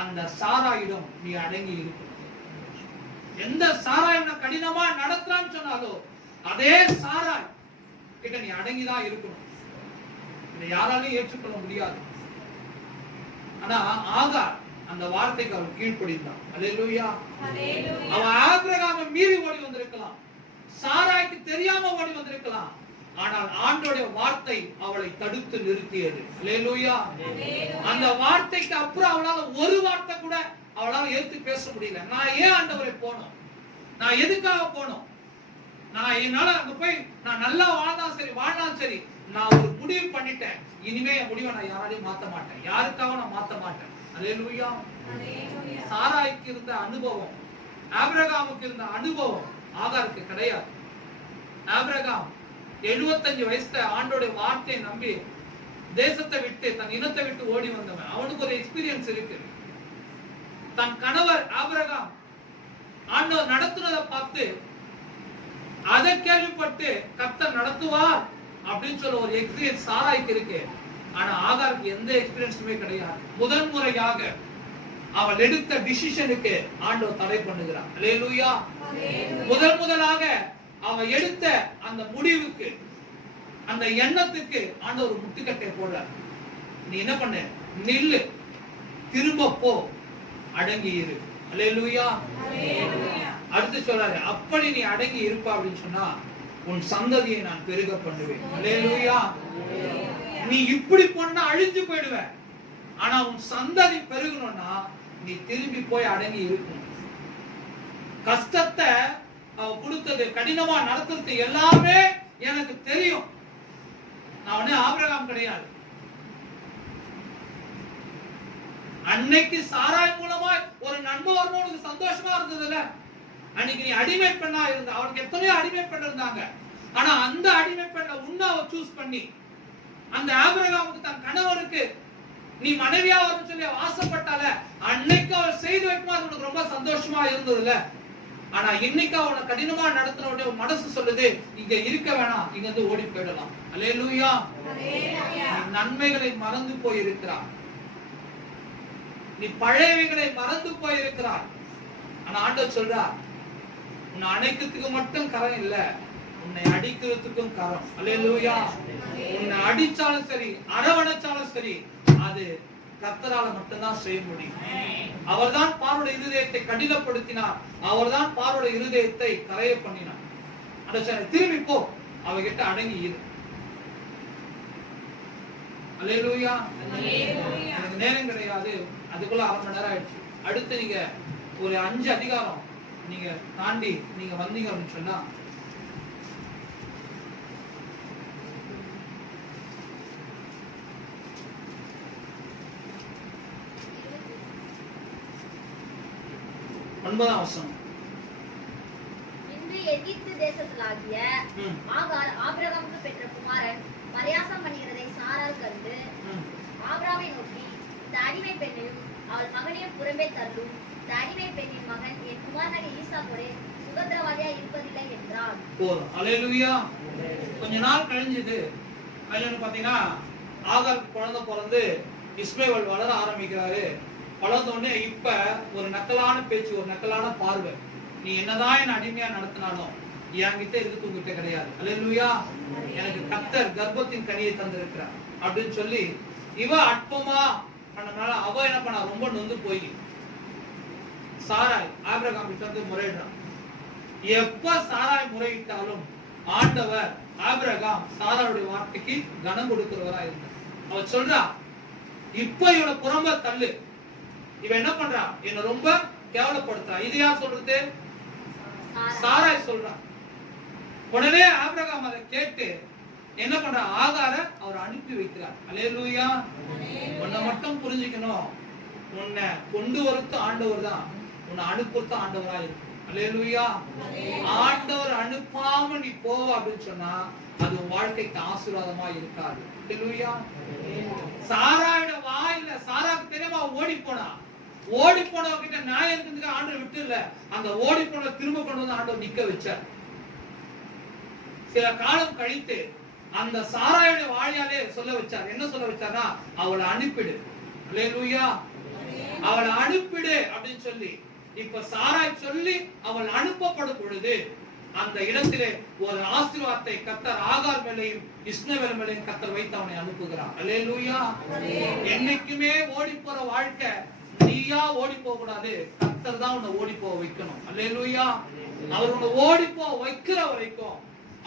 அந்த சாராயிடம் நீ அடங்கி இருக்கணும். எந்த சாராய் கடினமா நடத்துறான்னு சொன்னாலோ அதே சாராய் கிட்ட நீ அடங்கிதான் இருக்கணும். இதை யாராலையும் ஏற்றுக்கொள்ள முடியாது. ஆனா ஆகார் அந்த வார்த்தைக்கு அவள் கீழ்ப்படிந்தான். அல்லேலூயா. அவன் ஆபிரகாமை மீறி ஓடி வந்திருக்கலாம், சாராய்க்கு தெரியாம ஓடி வந்திருக்கலாம், ஆனால் ஆண்டோடைய வார்த்தை அவளை தடுத்து நிறுத்தியது. அல்லேலூயா. அந்த வார்த்தைக்கு அப்புறம் அவளால ஒரு வார்த்தை கூட அவளால ஏத்து பேச முடியல. நான் ஏன் ஆண்டவரை போனோம், நான் எதுக்காக போனோம், நான் என்னால அங்க போய் நான் நல்லா வாழ்ந்தாலும் சரி, நான் ஒரு முடிவு பண்ணிட்டேன், இனிமே என் முடிவை நான் யாராலையும் மாத்த மாட்டேன், யாருக்காக நான் மாத்த மாட்டேன். அல்லேலூயா. சாராய்க்கு இருந்த அனுபவம், ஆபிரகாமுக்கு இருந்த அனுபவம் ஆகாருக்கு கிடையாது. ஆபிரகாம் 75 வயசுல ஆண்டோட வார்த்தையை நம்பி தேசத்தை விட்டு, தன் இனத்தை விட்டு ஓடி வந்தவன். அவனுக்கு ஒரு எக்ஸ்பீரியன்ஸ் இருக்கு. தன் கணவர் ஆபிரகாம் ஆண்டவர் நடத்துனதை பார்த்து அதை கேள்விப்பட்டு கர்த்தர் நடத்துவார் அப்படின்னு சொல்ல ஒரு எக்ஸ்பீரியன்ஸ் சாராய்க்கு இருக்கு. ஆனா ஆகாருக்கு எந்த எக்ஸ்பீரியன்ஸுமே கிடையாது. முதல் முறையாக அவள் எடுத்த டிசிஷனுக்கு ஆண்டவர் தடை பண்ணுகிறார். அல்லேலூயா. முதலாக அவன் எடுத்த அந்த முடிவுக்கு, அந்த எண்ணத்துக்கு ஆண்டவர் முட்டுக்கட்டை போடுறார். நீ என்ன பண்ண, நில்லு, திரும்ப போ, அடங்கி இரு. அல்லேலூயா. அடுத்து சொல்றாரு, அப்படி நீ அடங்கி இருப்பா அப்படின்னு சொன்னா உன் சந்ததியை நான் பெருக பண்ணுவேன். அல்லேலூயா. நீ இப்படி பண்ணா அழிஞ்சு போயிடுவ, ஆனா உன் சந்ததி பெருகணும்னா நீ திரும்பி போய் அடங்கி இருக்கணும். கஷ்டத்தை கொடுத்தது, கடினமா நடத்துறது எல்லாமே எனக்கு தெரியும். நான் ஆபிரகாம் கிடையாது. அன்னைக்கு சாராய் மூலமா ஒரு நன்மை வரணும், சந்தோஷமா இருந்ததுல, அன்னைக்கு நீ அடிமை பெண்ணா இருந்த, அவனுக்கு எத்தனையோ அடிமை பெண் இருந்தாங்க. ஆனா அந்த அடிமை பெண்ணை உன்னை அவ சூஸ் பண்ணி, அந்த ஆபிரகாமுக்கு தன் கணவனுக்கு நீ மனைவியா வரும் சொல்லி ஆசைப்பட்டால, அன்னைக்கு அவள் செய்து வைக்குமா உனக்கு ரொம்ப சந்தோஷமா இருந்ததுல. ஆனா இன்னைக்கு அவனை கடினமா நடத்தின உடனே மனசு சொல்லுது, இங்க இருக்க வேணாம், இங்க இருந்து ஓடி போயிடலாம். அல்லேலூயா. நன்மைகளை மறந்து போயிருக்கிறார், நீ பழையவைகளை மறந்து போயிருக்கிறார். ஆனா ஆண்டவர் சொல்றார், உன்னை அணைக்கிறதுக்கு மட்டும் கரம் இல்ல, உன்னை அடிக்கிறதுக்கும் கரம். அல்லேலூயா. உன்னை அடிச்சாலும் சரி, அரவணைச்சாலும் சரி, அது கர்த்தரால மட்டும்தான் செய்ய முடியும். அவர்தான் பார்வோட இருதயத்தை கடினப்படுத்தினார், அவர்தான் பார்வோட இருதயத்தை கரைய பண்ணினார். திரும்பி போ, அவகிட்ட அடங்கி இரு. அல்லேலூயா. எனக்கு நேரம் கிடையாது, அதுக்குள்ள 1/2 மணி நேரம் ஆயிடுச்சு. அடுத்து நீங்க ஒரு 5 அதிகாரம் நீங்க தாண்டி நீங்க வந்தீங்க அப்படின்னு சொன்னா, ஒன்பதாம் வசனம். இன்று எகிப்து தேசத்திலாகிய ஆகார் ஆபிரகாமுக்கு பெற்ற குமாரன் பரியாசம் பண்ணுகிறதை சாராள் கண்டு ஆபிரகாமை நோக்கி, இந்த அடிமை பெண்ணையும் அவள் மகனையும் புறம்பே தள்ளும். இந்த அடிமை பெண்ணின் மகன் என் குமாரனாகிய ஈசாக்கோடு சுதந்திரவாதியா இருப்பதில்லை என்றார். போதும். அல்லேலூயா. கொஞ்ச நாள் கழிஞ்சது. கல்யாணம் பாத்தீங்கன்னா ஆகாருக்கு குழந்தை பிறந்து இஸ்மவேல் வளர ஆரம்பிக்கிறாரு. வளர்ந்தோடனே இப்ப ஒரு நக்கலான பேச்சு, ஒரு நக்கலான பார்வை. நீ என்னதான் என்ன அடிமையா நடத்தினாலும் என்கிட்ட இருக்கு, உங்ககிட்ட கிடையாது. அல்லேலூயா. எனக்கு கர்த்தர் கர்ப்பத்தின் கனியை தந்திருக்கிறார் அப்படின்னு சொல்லி இவ அற்பமா பண்ணனால அவ என்ன பண்ணா, ரொம்ப நொந்து போய் சாராய் ஆபிரகாம் கிட்ட வந்து முறையிடுறான். எப்ப சாராய் முறையிட்டாலும் ஆண்டவர் ஆபிரகாம் சாராயுடைய வார்த்தைக்கு கனம் கொடுக்கிறவரா இருந்தார். அவ சொல்றா, இப்ப இவனை புறம்ப தள்ளு, இவ என்ன பண்றா, என்ன ரொம்ப கேவலப்படுத்துறா. இது யார் சொல்றது? சாராய் சொல்றா. உடனே ஆபிரகாம் அதை கேட்டு என்ன பண்றா, ஆகார அவர் அனுப்பி வைக்கிறார். அல்லேலூயா. உன்னை மட்டும் புரிஞ்சுக்கணும், உன்னை கொண்டு வரத்து ஆண்டவர் தான், உன்னை அனுப்புறது ஆண்டவரா இருக்கு. அல்லேலூயா. ஆண்டவர் அனுப்பாம நீ போவ அப்படின்னு சொன்னா அது உன் வாழ்க்கைக்கு ஆசீர்வாதமா இருக்காது. அல்லேலூயா. சாராயோட வாயில சாராக்கு தெரியாம ஓடி போனா, ஓடி போனவங்கிட்ட நியாயம் இருக்கிறதுக்கு ஆண்டவர் விட்டு இல்ல, அந்த ஓடி போன திரும்ப கொண்டு வந்து ஆண்டவர் நிக்க வச்சார். சில காலம் கழித்து அந்த சாராயோட வாயாலே சொல்ல வச்சார். என்ன சொல்ல வச்சார்னா, அவளை அனுப்பிடு. அல்லேலூயா. அவளை அனுப்பிடு அப்படின்னு சொல்லி, இப்ப சாராய் சொல்லி அவள் அனுப்பப்படும் பொழுது அந்த இடத்திலே ஒரு ஆசீர்வாதத்தை கர்த்தர் ஆகார் மேலையும் இஸ்மவேல் மேலையும் கர்த்தர் வைத்து அவனை அனுப்புகிறார். அல்லேலூயா. என்னைக்குமே ஓடி போற வாழ்க்கை நீயா ஓடி போக கூடாது, கர்த்தர் தான் உன்னை ஓடி போக வைக்கணும். அல்லேலூயா. அவர் உன்னை ஓடி போக வைக்கிற வரைக்கும்,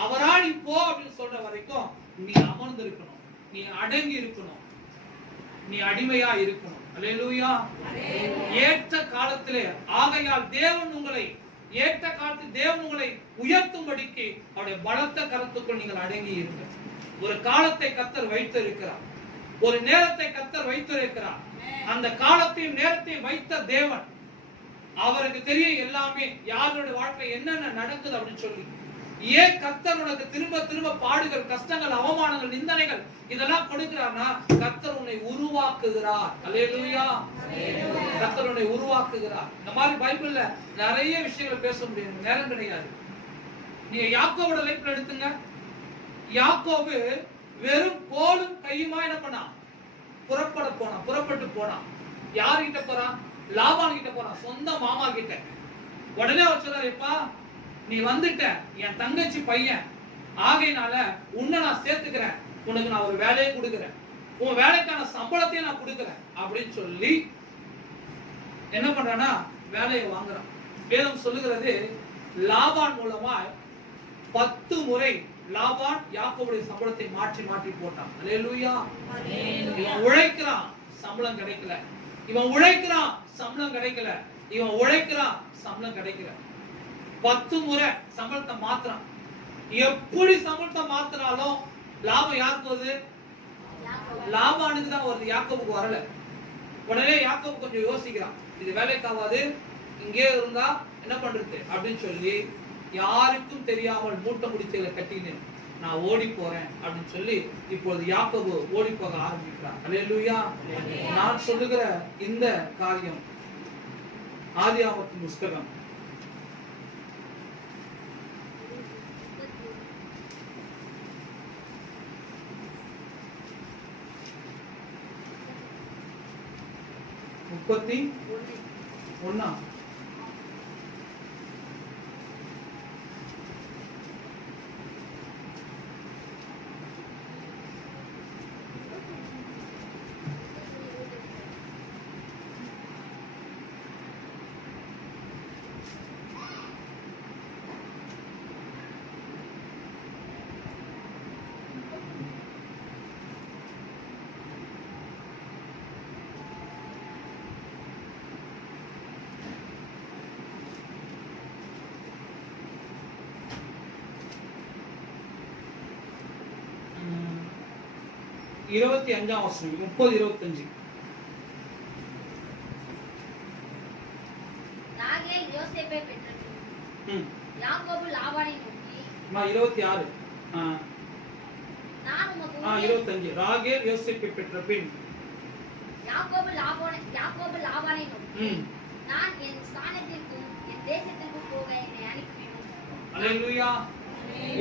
அவரா நீ போ அப்படின்னு சொல்ற வரைக்கும் நீ அமர்ந்து இருக்கணும், நீ அடங்கி இருக்கணும், நீ அடிமையா இருக்கணும். அல்லேலூயா. ஏற்ற காலத்திலே ஆகையால் தேவன் உங்களை, ஏற்ற காலத்தில் தேவன் உங்களை உயர்த்தும்படிக்கு அவருடைய பலத்த கரத்துக்குள் நீங்கள் அடங்கி இருங்க. ஒரு காலத்தை கர்த்தர் வைத்திருக்கிறார், ஒரு நேரத்தை கர்த்தர் வைத்திருக்கிறார். அந்த காலத்தையும் நேரத்தையும் வைத்த தேவன், அவருக்கு தெரியும் எல்லாமே, யாருடைய வாழ்க்கை என்னென்ன நடக்குது அப்படின்னு சொல்லி. ஏன் கர்த்தர் உனக்கு திரும்ப திரும்ப பாடுகள், கஷ்டங்கள், அவமானங்கள், நிந்தனைகள் இதெல்லாம் கொடுக்கிறார்னா, கர்த்தர் உன்னை உருவாக்குகிறார். அல்லேலூயா. கர்த்தர் உன்னை உருவாக்குகிறார். இந்த மாதிரி பைபிள்ல நிறைய விஷயங்கள் பேச முடியும், நேரம் கிடையாது. நீங்க யாக்கோவோட லைஃப்ல எடுத்துங்க. யாக்கோபு வெறும் கோலும் கையுமா என்ன பண்ணா, புறப்பட்டு போனான். யார்கிட்ட போறான்? லாபான் கிட்ட போறான், சொந்த மாமா கிட்ட. உடனே அவர் சொல்றாருப்பா, நீ வந்துட்ட, என் தங்கச்சி பையன் ஆகையினால உன்னை நான் சேர்த்துக்கிறேன், உனக்கு நான் ஒரு வேலையை கொடுக்கிறேன், உன் வேலைக்கான சம்பளத்தையும் நான் கொடுக்கிறேன் அப்படின்னு சொல்லி என்ன பண்றானா, வேலையை வாங்குறான். வேதம் சொல்லுகிறது, லாபான் மூலமா 10 முறை லாபான் யாக்கோபுடைய சம்பளத்தை மாற்றி மாற்றி போட்டான். அல்லேலூயா. இவன் உழைக்கிறான், சம்பளம் கிடைக்கல. இவன் உழைக்கிறான், சம்பளம் கிடைக்கல. இவன் உழைக்கிறான், சம்பளம் கிடைக்கல. 10 முறை சம்பளத்தை மாத்துறான். எப்படி சம்பளத்தை மாத்தினாலும் லாபம் யாருக்கு வருது? லாபானுக்கு தான் வருது, யாக்கோபுக்கு வரல. உடனே யாக்கோபு கொஞ்சம் யோசிக்கிறான், இது வேலைக்காவாது, இங்கே இருந்தா என்ன பண்றது அப்படின்னு சொல்லி யாருக்கும் தெரியாமல் மூட்டை முடிச்சல கட்டினேன், நான் ஓடி போறேன் அப்படின்னு சொல்லி இப்பொழுது யாக்கோபு ஓடி போக ஆரம்பிக்கிறார். அல்லேலூயா. நான் சொல்லுகிற இந்த காரியம் ஆதியாகமத்தின் புஸ்தகம் 31. இருபத்தி 5ஆம் வசனம் 30-25. ராகேல் யோசேப்பை பெற்றது. யாக்கோபு லாபானை நோக்கி 26. நான் உமக்கு 25. ராகேல் யோசேப்பை பெற்ற பின் யாக்கோபு லாபானை நோக்கி நான் என் ஸ்தானத்திற்கும் என் தேசத்திற்கும் போக என்னை அனுப்பிவிடும். அல்லேலூயா.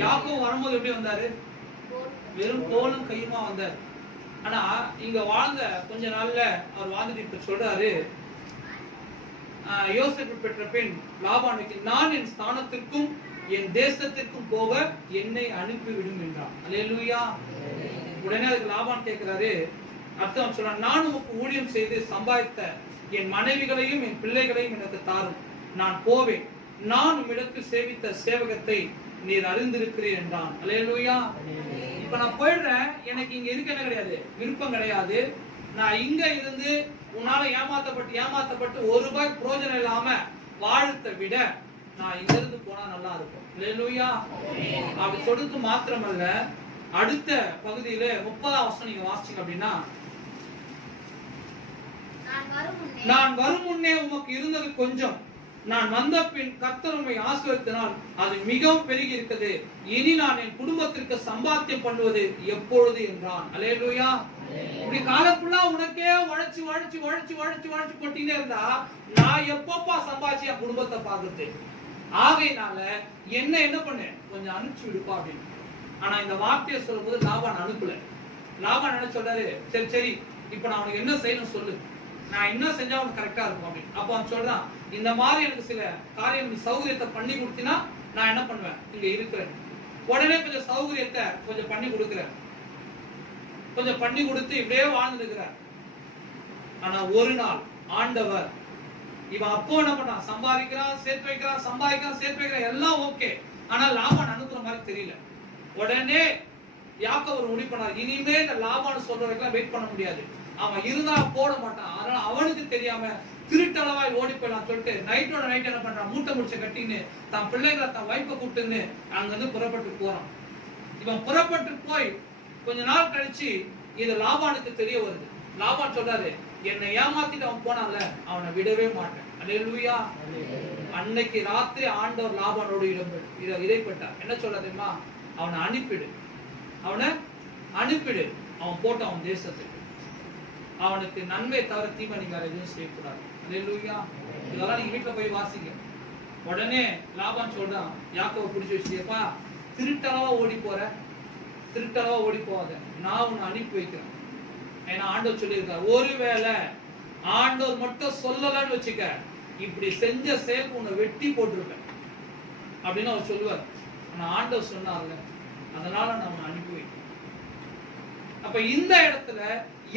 யாக்கோபு வரும்போது எப்படி வந்தாரு? வெறும் கோலும் கையுமா வந்தார். ஆனா இங்க வாழ்ந்த கொஞ்ச நாள்ல அவர் வாழ்ந்துட்டு இப்ப சொல்றாரு, யோசேப்பு பெற்ற பின் லாபானுக்கு நான் என் ஸ்தானத்திற்கும் என் தேசத்திற்கும் போக என்னை அனுப்பிவிடும் என்றார். அல்லேலூயா. உடனே அதுக்கு லாபான் கேட்கிறாரு, அர்த்தம் சொல்றான், நான் உமக்கு ஊழியம் செய்து சம்பாதித்த என் மனைவிகளையும் என் பிள்ளைகளையும் எனக்கு தாரும், நான் போவேன், நான் உம்மிடத்தில் சேவித்த சேவகத்தை நீர் அறிந்திருக்கிறீர் என்றான். அல்லேலூயா. இப்ப நான் போயிடுறேன், எனக்கு இங்க இருக்க என்ன கிடையாது, விருப்பம் கிடையாது. நான் இங்க இருந்து உன்னால ஏமாத்தப்பட்டு ₹1 பிரயோஜனம் இல்லாம வாழத்தை விட நான் இங்க இருந்து போனா நல்லா இருக்கும். அல்லேலூயா. அப்படி சொல்றது மாத்திரமல்ல, அடுத்த பகுதியில 30ஆம் வசனம் நீங்க வாசிச்சீங்க அப்படின்னா, நான் வரும் முன்னே உமக்கு இருந்தது கொஞ்சம், நான் வந்த பின் கர்த்தர் உம்மை ஆசீர்வதித்தால் அது மிகவும் பெருகி இருக்குது, இனி நான் என் குடும்பத்திற்கு சம்பாத்தியம் பண்ணுவது எப்பொழுது என்றான். அல்லேலூயா. இப்படி காலப்புள்ளா உனக்கே உழைச்சு கொட்டினே இருந்தா நான் எப்பப்பா சம்பாதிச்சு என் குடும்பத்தை பாக்குறது? ஆகையினால என்ன பண்ணு, கொஞ்சம் அனுப்பிச்சு விடுப்பா அப்படின்னு. ஆனா இந்த வார்த்தையை சொல்லும் போது லாபான் அனுப்பல. லாபான் என்ன சொல்றாரு, சரி இப்ப நான் உனக்கு என்ன செய்யணும் சொல்லு, நான் என்ன செஞ்சா உனக்கு கரெக்டா இருக்கும் அப்படின்னு. அப்ப அவன் சொல்றான், இந்த மாதிரி எனக்கு சில காரியம் சௌகரியத்தை பண்ணி கொடுத்தினா நான் என்ன பண்ணுவேன், இங்க இருக்கிறேன். உடனே கொஞ்சம் சௌகரியத்தை கொஞ்சம் பண்ணி கொடுக்கிறேன், கொஞ்சம் பண்ணி கொடுத்து இப்படியே வாழ்ந்து இருக்கிறார். ஆனா ஒரு நாள் ஆண்டவர், இவன் அப்போ என்ன பண்ணான், சம்பாதிக்கிறான், சேர்த்து வைக்கிறான், எல்லாம் ஓகே. ஆனா லாபான் அனுப்புற மாதிரி தெரியல. உடனே யாக்கோபு முடிவு பண்ணார், இனிமே இந்த லாபான் சொல்ற வரைக்கும் வெயிட் பண்ண முடியாது, அவன் இருந்தா போட மாட்டான். அதனால அவனுக்கு தெரியாம திருட்டளவாய் ஓடி போயிடலாம் சொல்லிட்டு நைட்டோட நைட் என்ன பண்றான், மூட்டை முடிச்ச கட்டின்னு தன் பிள்ளைகளை தன் வைப்பை கூப்பிட்டுன்னு அங்க இருந்து புறப்பட்டு போறான். இவன் புறப்பட்டு போய் கொஞ்ச நாள் கழிச்சு இது லாபானுக்கு தெரிய வருது. லாபான் சொல்றாரு, என்னை ஏமாத்திட்டு அவன் போனான்ல, அவனை விடவே மாட்டேன். அல்லேலூயா. அன்னைக்கு ராத்திரி ஆண்டவர் லாபானோடு இடைப்பட்டார். என்ன சொல்ற தெரியுமா, அவனை அனுப்பிடு, அவன் போட்ட அவன் தேசத்துக்கு, அவனுக்கு நன்மை தவிர தீமை நீங்க எதுவும் செய்யக்கூடாது. அல்லேலூயா. இதெல்லாம் நீங்க வீட்டுல போய் வாசிங்க. உடனே லாபான் சொல்றான், யாக்கோபை பிடிச்சு வச்சுப்பா, திருட்டளவா ஓடி போகாத, நான் உன்னை அனுப்பி வைக்கிறேன். ஏன்னா ஆண்டவர் சொல்லியிருக்காரு, ஒருவேளை ஆண்டவர் மட்டும் சொல்லலன்னு வச்சுக்க, இப்படி செஞ்ச செயல் உன்னை வெட்டி போட்டிருப்பேன் அப்படின்னு அவர் சொல்லுவார். ஆனா ஆண்டவர் சொன்னார்ல, அதனால நான் உன்னை அனுப்பி வைக்கிறேன். அப்ப இந்த இடத்துல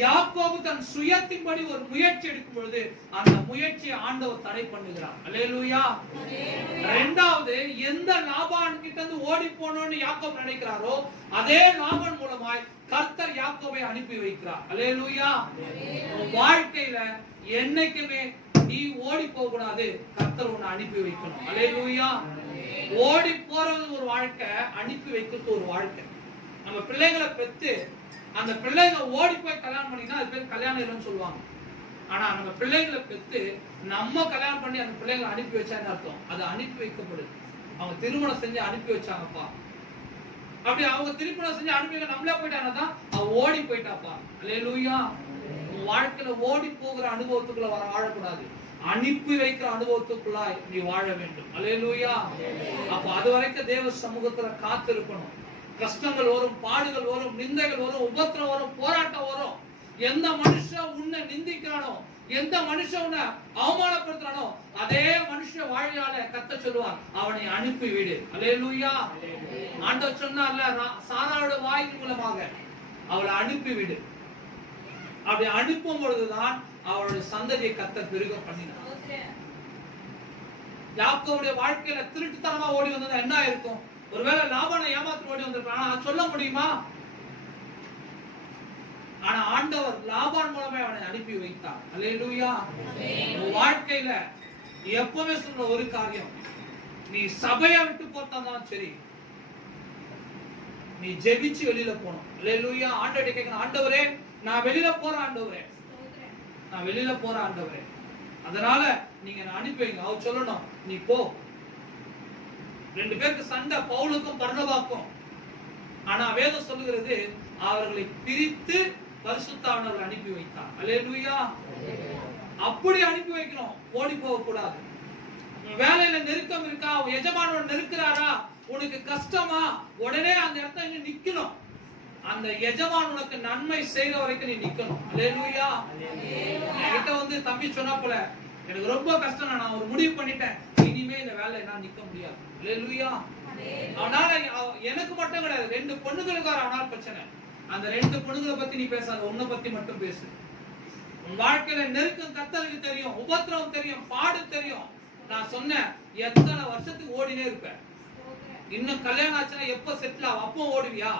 யாக்கோபு தன் சுயத்தின்படி ஒரு முயற்சி எடுக்கும் பொழுது அந்த முயற்சியை ஆண்டவர் தடை பண்ணுகிறார். அல்லேலூயா. இரண்டாவது, எந்த லாபான் கிட்ட இருந்து ஓடி போனோம்னு யாக்கோபு நினைக்கிறாரோ அதே லாபான் மூலமாய் கர்த்தர் யாக்கோபை அனுப்பி வைக்கிறார். அல்லேலூயா. வாழ்க்கையில என்னைக்குமே நீ ஓடி போக கூடாது, கர்த்தர் உன்னை அனுப்பி வைக்கணும். அல்லேலூயா. ஓடி போறது ஒரு வாழ்க்கை, அனுப்பி வைக்கிறது ஒரு வாழ்க்கை. நம்ம பிள்ளைகளை பெற்று அந்த பிள்ளைங்க ஓடி போய் கல்யாணம் பண்ணினா அது பேர் கல்யாணம் இல்லைன்னு சொல்லுவாங்க. ஆனா நம்ம பிள்ளைகளை பெற்று நம்ம கல்யாணம் பண்ணி அந்த பிள்ளைங்களை அனுப்பி வச்சான்னு அர்த்தம். அது அனுப்பி வைக்கப்படுது. அவங்க திருமணம் செஞ்சு அனுப்பி வச்சாங்கப்பா. அப்படி அவங்க திருமணம் செஞ்சு அனுப்பி நம்மளே போயிட்டாங்கன்னா அவ ஓடி போயிட்டாப்பா. அல்லேலூயா. உன் வாழ்க்கையில ஓடி போகிற அனுபவத்துக்குள்ள வாழக்கூடாது. அனுப்பி வைக்கிற அனுபவத்துக்குள்ளாய் நீ வாழ வேண்டும். அல்லேலூயா. அப்ப அது வரைக்கும் தேவ சமூகத்துல காத்து இருக்கணும். கஷ்டங்கள் வரும், பாடுகள் வரும், நிந்தைகள் வரும், உபத்திரம் வரும், போராட்டம் வரும். எந்த மனுஷன் உன்னை நிந்திக்கிறானோ, எந்த மனுஷன் உன்னை அவமானப்படுத்துறானோ, அதே மனுஷன் வாழ்க்கையால கத்த சொல்லுவார், அவனை அனுப்பி விடு. அல்லேலூயா. ஆண்டவர் சொன்னார்ல, சாராளோட வாயின் மூலமாக அவளை அனுப்பி விடு. அப்படி அனுப்பும் பொழுதுதான் அவளுடைய சந்ததியை கத்த பெருக பண்ணினார். யாக்கோவுடைய வாழ்க்கையில திருட்டுத்தனமா ஓடி வந்தது என்ன இருக்கும்? ஒருவேளை லாபானை ஏமாத்தி ஓடி வந்திருக்கான், சொல்ல முடியுமா? ஆனா ஆண்டவர் லாபான் மூலமே அவனை அனுப்பி வைத்தார். அல்லேலூயா. உன் வாழ்க்கையில எப்பவுமே சொல்ற ஒரு காரியம், நீ சபையை விட்டு போட்டாதான் சரி, நீ ஜெபிச்சு வெளியில போகணும். அல்லேலூயா. ஆண்டவரே கேட்கணும், ஆண்டவரே நான் வெளியில போறேன், ஆண்டவரே நான் வெளியில போறேன் ஆண்டவரே, அதனால நீங்க நான் அனுப்பி வைங்க. அவர் சொல்லணும், நீ போ. 2 பேருக்கு சண்டை, பவுலுக்கும் பர்னபாக்கும். ஆனா வேதம் சொல்லுகிறது, அவர்களை பிரித்து பரிசுத்த ஆவியானவர் அனுப்பி வைத்தார். அல்லேலூயா. அப்படி அனுப்பி வைக்கணும், ஓடி போக கூடாது. வேலையில நெருக்கம் இருக்கா, எஜமானோட நெருக்கிறாரா, உனக்கு கஷ்டமா, உடனே அந்த இடத்துல நிக்கணும். அந்த எஜமான் உனக்கு நன்மை செய்யற வரைக்கும் நீ நிக்கணும். அல்லேலூயா. என்கிட்ட வந்து தம்பி சொன்னாப்புல, எனக்கு ரொம்ப கஷ்டம், நான் ஒரு முடிவு பண்ணிட்டேன், இனிமே இந்த வேலை என்னால நிக்க முடியாது. அல்லேலூயா. அவனால எனக்கு மட்டும் கிடையாது, 2 பொண்ணுகளுக்கு அவனால பிரச்சனை. அந்த 2 பொண்ணுகளை பத்தி நீ பேசாத, உன்னை பத்தி மட்டும் பேசு. உன் வாழ்க்கையில நெருக்கம் கர்த்தருக்கு தெரியும், உபத்திரவம் தெரியும், பாடு தெரியும். நான் சொன்னேன், எத்தனை வருஷத்துக்கு ஓடினே இருப்பேன். இன்னும் கல்யாணம் ஆச்சுன்னா எப்ப செட்டில் ஆகும், அப்போ ஓடுவியா?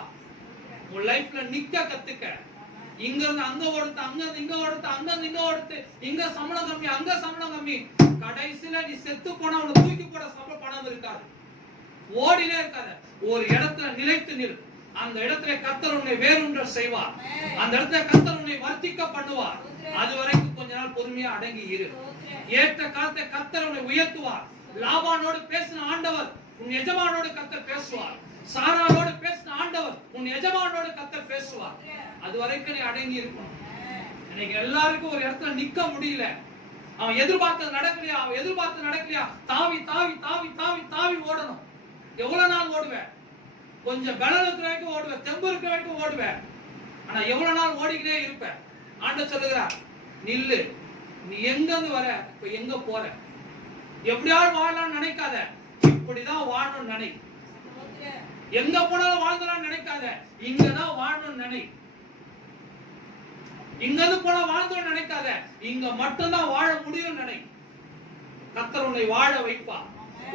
உன் லைஃப்ல நிக்க கத்துக்க. இங்க இருந்து அங்க ஓடுத்து, அங்க இருந்து இங்க ஓடுத்து, அங்க இருந்து இங்க ஓடுத்து, இங்க சம்பளம் கம்மி, அங்க சம்பளம் கம்மி. கடைசியில நீ செத்து போனா உன்னை தூக்கி போட பணம் இருக்காது. ஓடினே இருக்காத, ஒரு இடத்துல நிலைத்து நில். அந்த இடத்துல கர்த்தர் உன்னை வேறொன்ற செய்வார். அந்த இடத்துல கர்த்தர் உன்னை வர்த்திக்க பண்ணுவார். அது வரைக்கும் கொஞ்ச நாள் பொறுமையா அடங்கி இரு. ஏற்ற காலத்தை கர்த்தர் உன்னை உயர்த்துவார். லாபானோடு பேசின ஆண்டவர் உன் எஜமானோடு கர்த்தர் பேசுவார். சாராளோடு பேசின ஆண்டவர் உன் எஜமானோடு கர்த்தர் பேசுவார். அது வரைக்கும் நீ அடங்கி இருக்கணும். இன்னைக்கு எல்லாருக்கும் ஒரு இடத்துல நிக்க முடியல. அவன் எதிர்பார்த்தது நடக்கலையா, அவன் எதிர்பார்த்தது நடக்கலையா, தாவி தாவி தாவி தாவி தாவி ஓடணும். எவ்வளவு நாள் ஓடுவேன்? கொஞ்சம் பலம் இருக்கிற வரைக்கும் ஓடுவேன், தெம்பு இருக்கிற வரைக்கும் ஓடுவேன். ஆனா எவ்வளவு நாள் ஓடிக்கிட்டே இருப்பேன்? ஆண்டவர் சொல்லுகிறார், நில்லு. நீ எங்க இருந்து வர, இப்ப எங்க போற? எப்படியாவது வாழலாம்னு நினைக்காத, இப்படிதான் வாழணும்னு நினை. எங்க போனாலும் வாழ்ந்தலாம்னு நினைக்காத, இங்கதான் வாழணும்னு நினை. இங்க இருந்து போனா வாழ்ந்தோம்னு நினைக்காத, இங்க மட்டும்தான் வாழ முடியும்னு நினை. கர்த்தர் உன்னை வாழ வைப்பா.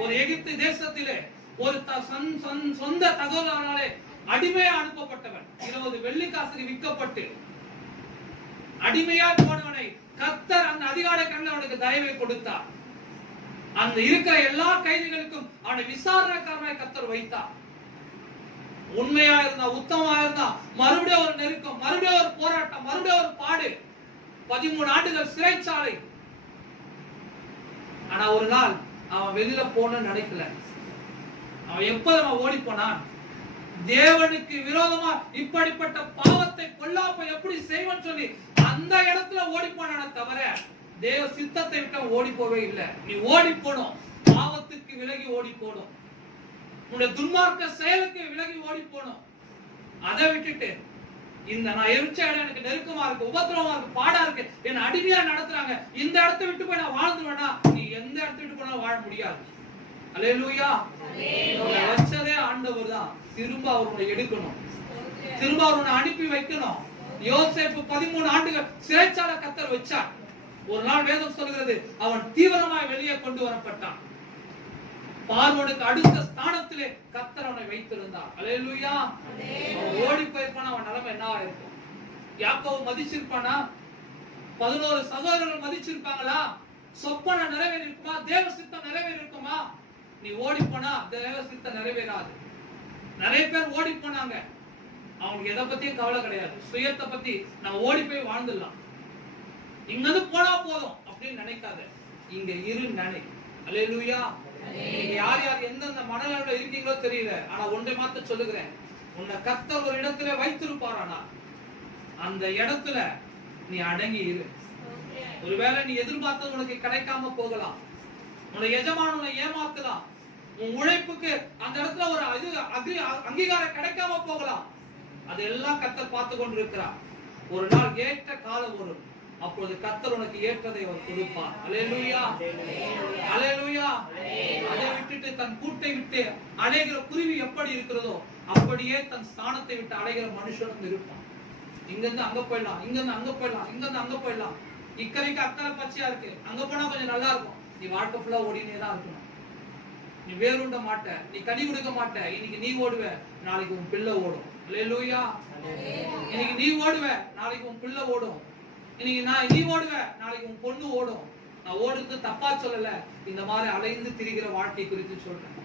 ஒரு எகிப்து தேசத்திலே ஒரு சொந்த தகவலாலே அடிமையா அனுப்பப்பட்டவன், 20 வெள்ளிக்காசுக்கு விற்கப்பட்டு அடிமையா போனவனை கர்த்தர் அந்த அதிகார கண்ணில் அவனுக்கு தயவை கொடுத்தார். அந்த இருக்கிற எல்லா கைதிகளுக்கும் அவனை விசாரணைக்காரனாய் கர்த்தர் வைத்தார். உண்மையா இருந்தா, உத்தமமா இருந்தா, மறுபடியும் ஒரு நெருக்கம், மறுபடியும் ஒரு போராட்டம், மறுபடியும் ஒரு பாடு, 13 ஆண்டுகள் சிறைச்சாலை. ஆனா ஒரு நாள் அவன் வெளியில போன நினைக்கல. அவன் எப்ப ஓடி போனான்? தேவனுக்கு விரோதமா இப்படிப்பட்ட பாவத்தை பொல்லாப்பை எப்படி செய்வன் சொல்லி அந்த இடத்துல ஓடி போனானே தவிர தேவ சித்தத்தை விட்டு ஓடி போவே இல்லை. நீ ஓடி போனோம், பாவத்துக்கு விலகி ஓடி போனோம், உன்னுடைய துன்மார்க்க செயலுக்கு விலகி ஓடி போனோம். அதை விட்டுட்டு இந்த நான் எரிச்ச இடம் எனக்கு நெருக்கமா இருக்கு, உபத்திரமா இருக்கு, பாடா இருக்கு, என்ன அடிமையா நடத்துறாங்க, இந்த இடத்தை விட்டு போய் நான் வாழ்ந்துவேனா? நீ எந்த இடத்தை விட்டு போனாலும் வாழ முடியாது. அல்லேலூயா. வச்சதே ஆண்டவர் தான். திரும்ப அவரை எடுக்கணும், திரும்ப அவரை அனுப்பி வைக்கணும். யோசேப்பு 13 ஆண்டுகள் சிறைச்சாலை கர்த்தர் வச்சார். ஒரு நாள் வேதம் சொல்கிறது, அவன் தீவிரமாய் வெளியே கொண்டு வரப்பட்டான். பார்வோனுக்கு அடுத்த ஸ்தானத்திலே கர்த்தர் அவனை வைத்திருந்தார். அல்லேலூயா. ஓடி போயிருப்பான அவன் நிலைமை என்னவா இருக்கும்? யாக்கோபு மதிச்சிருப்பானா? 11 சகோதரர்கள் மதிச்சிருப்பாங்களா? சொப்பன நிறைவேறி இருக்குமா? தேவ சித்தம் நிறைவேறி இருக்குமா? நீ ஓடி போனா தேவ சித்தம் நிறைவேறாது. நிறைய பேர் ஓடி போனாங்க, அவங்களுக்கு எதை பத்தியும் கவலை கிடையாது. சுயத்தை பத்தி நான் ஓடி போய் வாழ்ந்துடலாம். இங்க இருந்து போனா போதும் அப்படின்னு நினைக்காத, இங்க இரு நினை. அல்லேலூயா. நீங்க யார் யார் எந்தெந்த மனநிலையில இருக்கீங்களோ தெரியல, ஆனா ஒன்றை மாத்த சொல்லுகிறேன், உன்னை கர்த்தர் ஒரு இடத்துல வைத்திருப்பாரானா அந்த இடத்துல நீ அடங்கி இரு. ஒருவேளை நீ எதிர்பார்த்தது உனக்கு கிடைக்காம போகலாம், உன்னுடைய எஜமான் உன்னை ஏமாத்தலாம், உன் உழைப்புக்கு அந்த இடத்துல ஒரு அங்கீகாரம் கிடைக்காம போகலாம். அதெல்லாம் கர்த்தர் பார்த்து கொண்டிருக்கிறார். ஒரு நாள் ஏற்ற காலம் வரும், அப்பொழுது கர்த்தர் உனக்கு ஏற்றதை அவர் கொடுப்பார். அல்லேலூயா, அல்லேலூயா. அதை விட்டுட்டு தன் கூட்டை விட்டு அலைகிற குருவி எப்படி இருக்கிறதோ அப்படியே தன் ஸ்தானத்தை விட்டு அலைகிற மனுஷனும் இருப்பான். இங்க இருந்து அங்க போயிடலாம், இங்க இருந்து அங்க போயிடலாம், இங்க இருந்து அங்க போயிடலாம். இக்கரைக்கு அக்கறை பச்சையா இருக்கு, அங்க போனா கொஞ்சம் நல்லா இருக்கும். நீ வாழ்க்கை ஃபுல்லா ஓடினே தான் இருக்கணும். நீ வேறுண்ட மாட்ட, நீ கனி கொடுக்க மாட்ட. இன்னைக்கு நீ ஓடுவ, நாளைக்கு உன் பிள்ளை ஓடும். அல்லேலூயா. இன்னைக்கு நீ ஓடுவ, நாளைக்கு உன் பிள்ளை ஓடும். இன்னைக்கு நீ ஓடுவ, நாளைக்கு உன் பொண்ணு ஓடும். நான் ஓடுறது தப்பா சொல்லல, இந்த மாதிரி அலைந்து திரிகிற வாழ்க்கை குறித்து சொல்றேன்.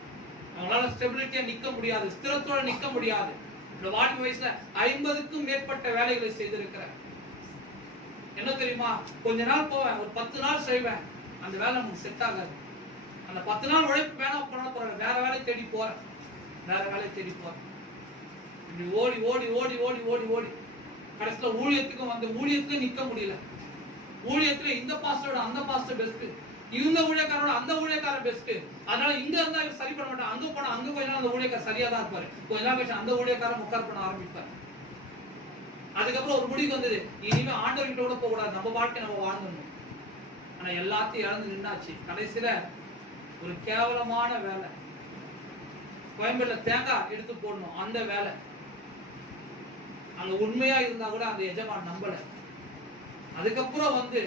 அவங்களால ஸ்டெபிலிட்டியா நிக்க முடியாது, ஸ்திரத்தோட நிக்க முடியாது. இந்த வாழ்க்கை வயசுல 50க்கும் மேற்பட்ட வேலைகளை செய்திருக்கிறேன். என்ன தெரியுமா, கொஞ்ச நாள் போவேன், ஒரு 10 நாள் செய்வேன், அந்த வேலை நமக்கு செட் ஆகாது. அந்த 10 நாள் உழைப்பு வேணாம் போனா போறேன், வேற வேலையை தேடி போறேன், வேற வேலையை தேடி போறேன். இப்படி ஓடி ஓடி ஓடி ஓடி ஓடி ஓடி கடைசியில ஊழியத்துக்கும் வந்து ஊழியத்துல நிக்க முடியல. ஊழியத்துல இந்த பாஸ்டரோட அந்த பாஸ்டர் பெஸ்ட், இந்த ஊழியக்காரோட அந்த ஊழியக்காரர் பெஸ்ட். அதனால இங்க இருந்தா சரி பண்ண மாட்டேன், அங்க போனா அங்க கொஞ்ச நாள் அந்த ஊழியக்காரர் சரியா தான் இருப்பாரு, கொஞ்ச நாள் கழிச்சு அந்த ஊழியக்காரர் உட்கார் பண்ண ஆரம்பிப்பாரு. அதுக்கப்புறம் ஒரு முடிவு வந்தது, இனிமே ஆண்டவர்கிட்ட கூட போக கூடாது, நம்ம வாழ்க்கை நம்ம வாழ்ந்துடணும். ஆனா எல்லாத்தையும் இழந்து நின்னாச்சு. கடைசியில ஒரு கேவலமான வேலை, கோயம்பேடுல தேங்காய் எடுத்து போடணும் அந்த வேலை. அங்க உண்மையா இருந்தா கூட அந்த எஜமான் நம்பல. அதுக்கப்புறம் வந்து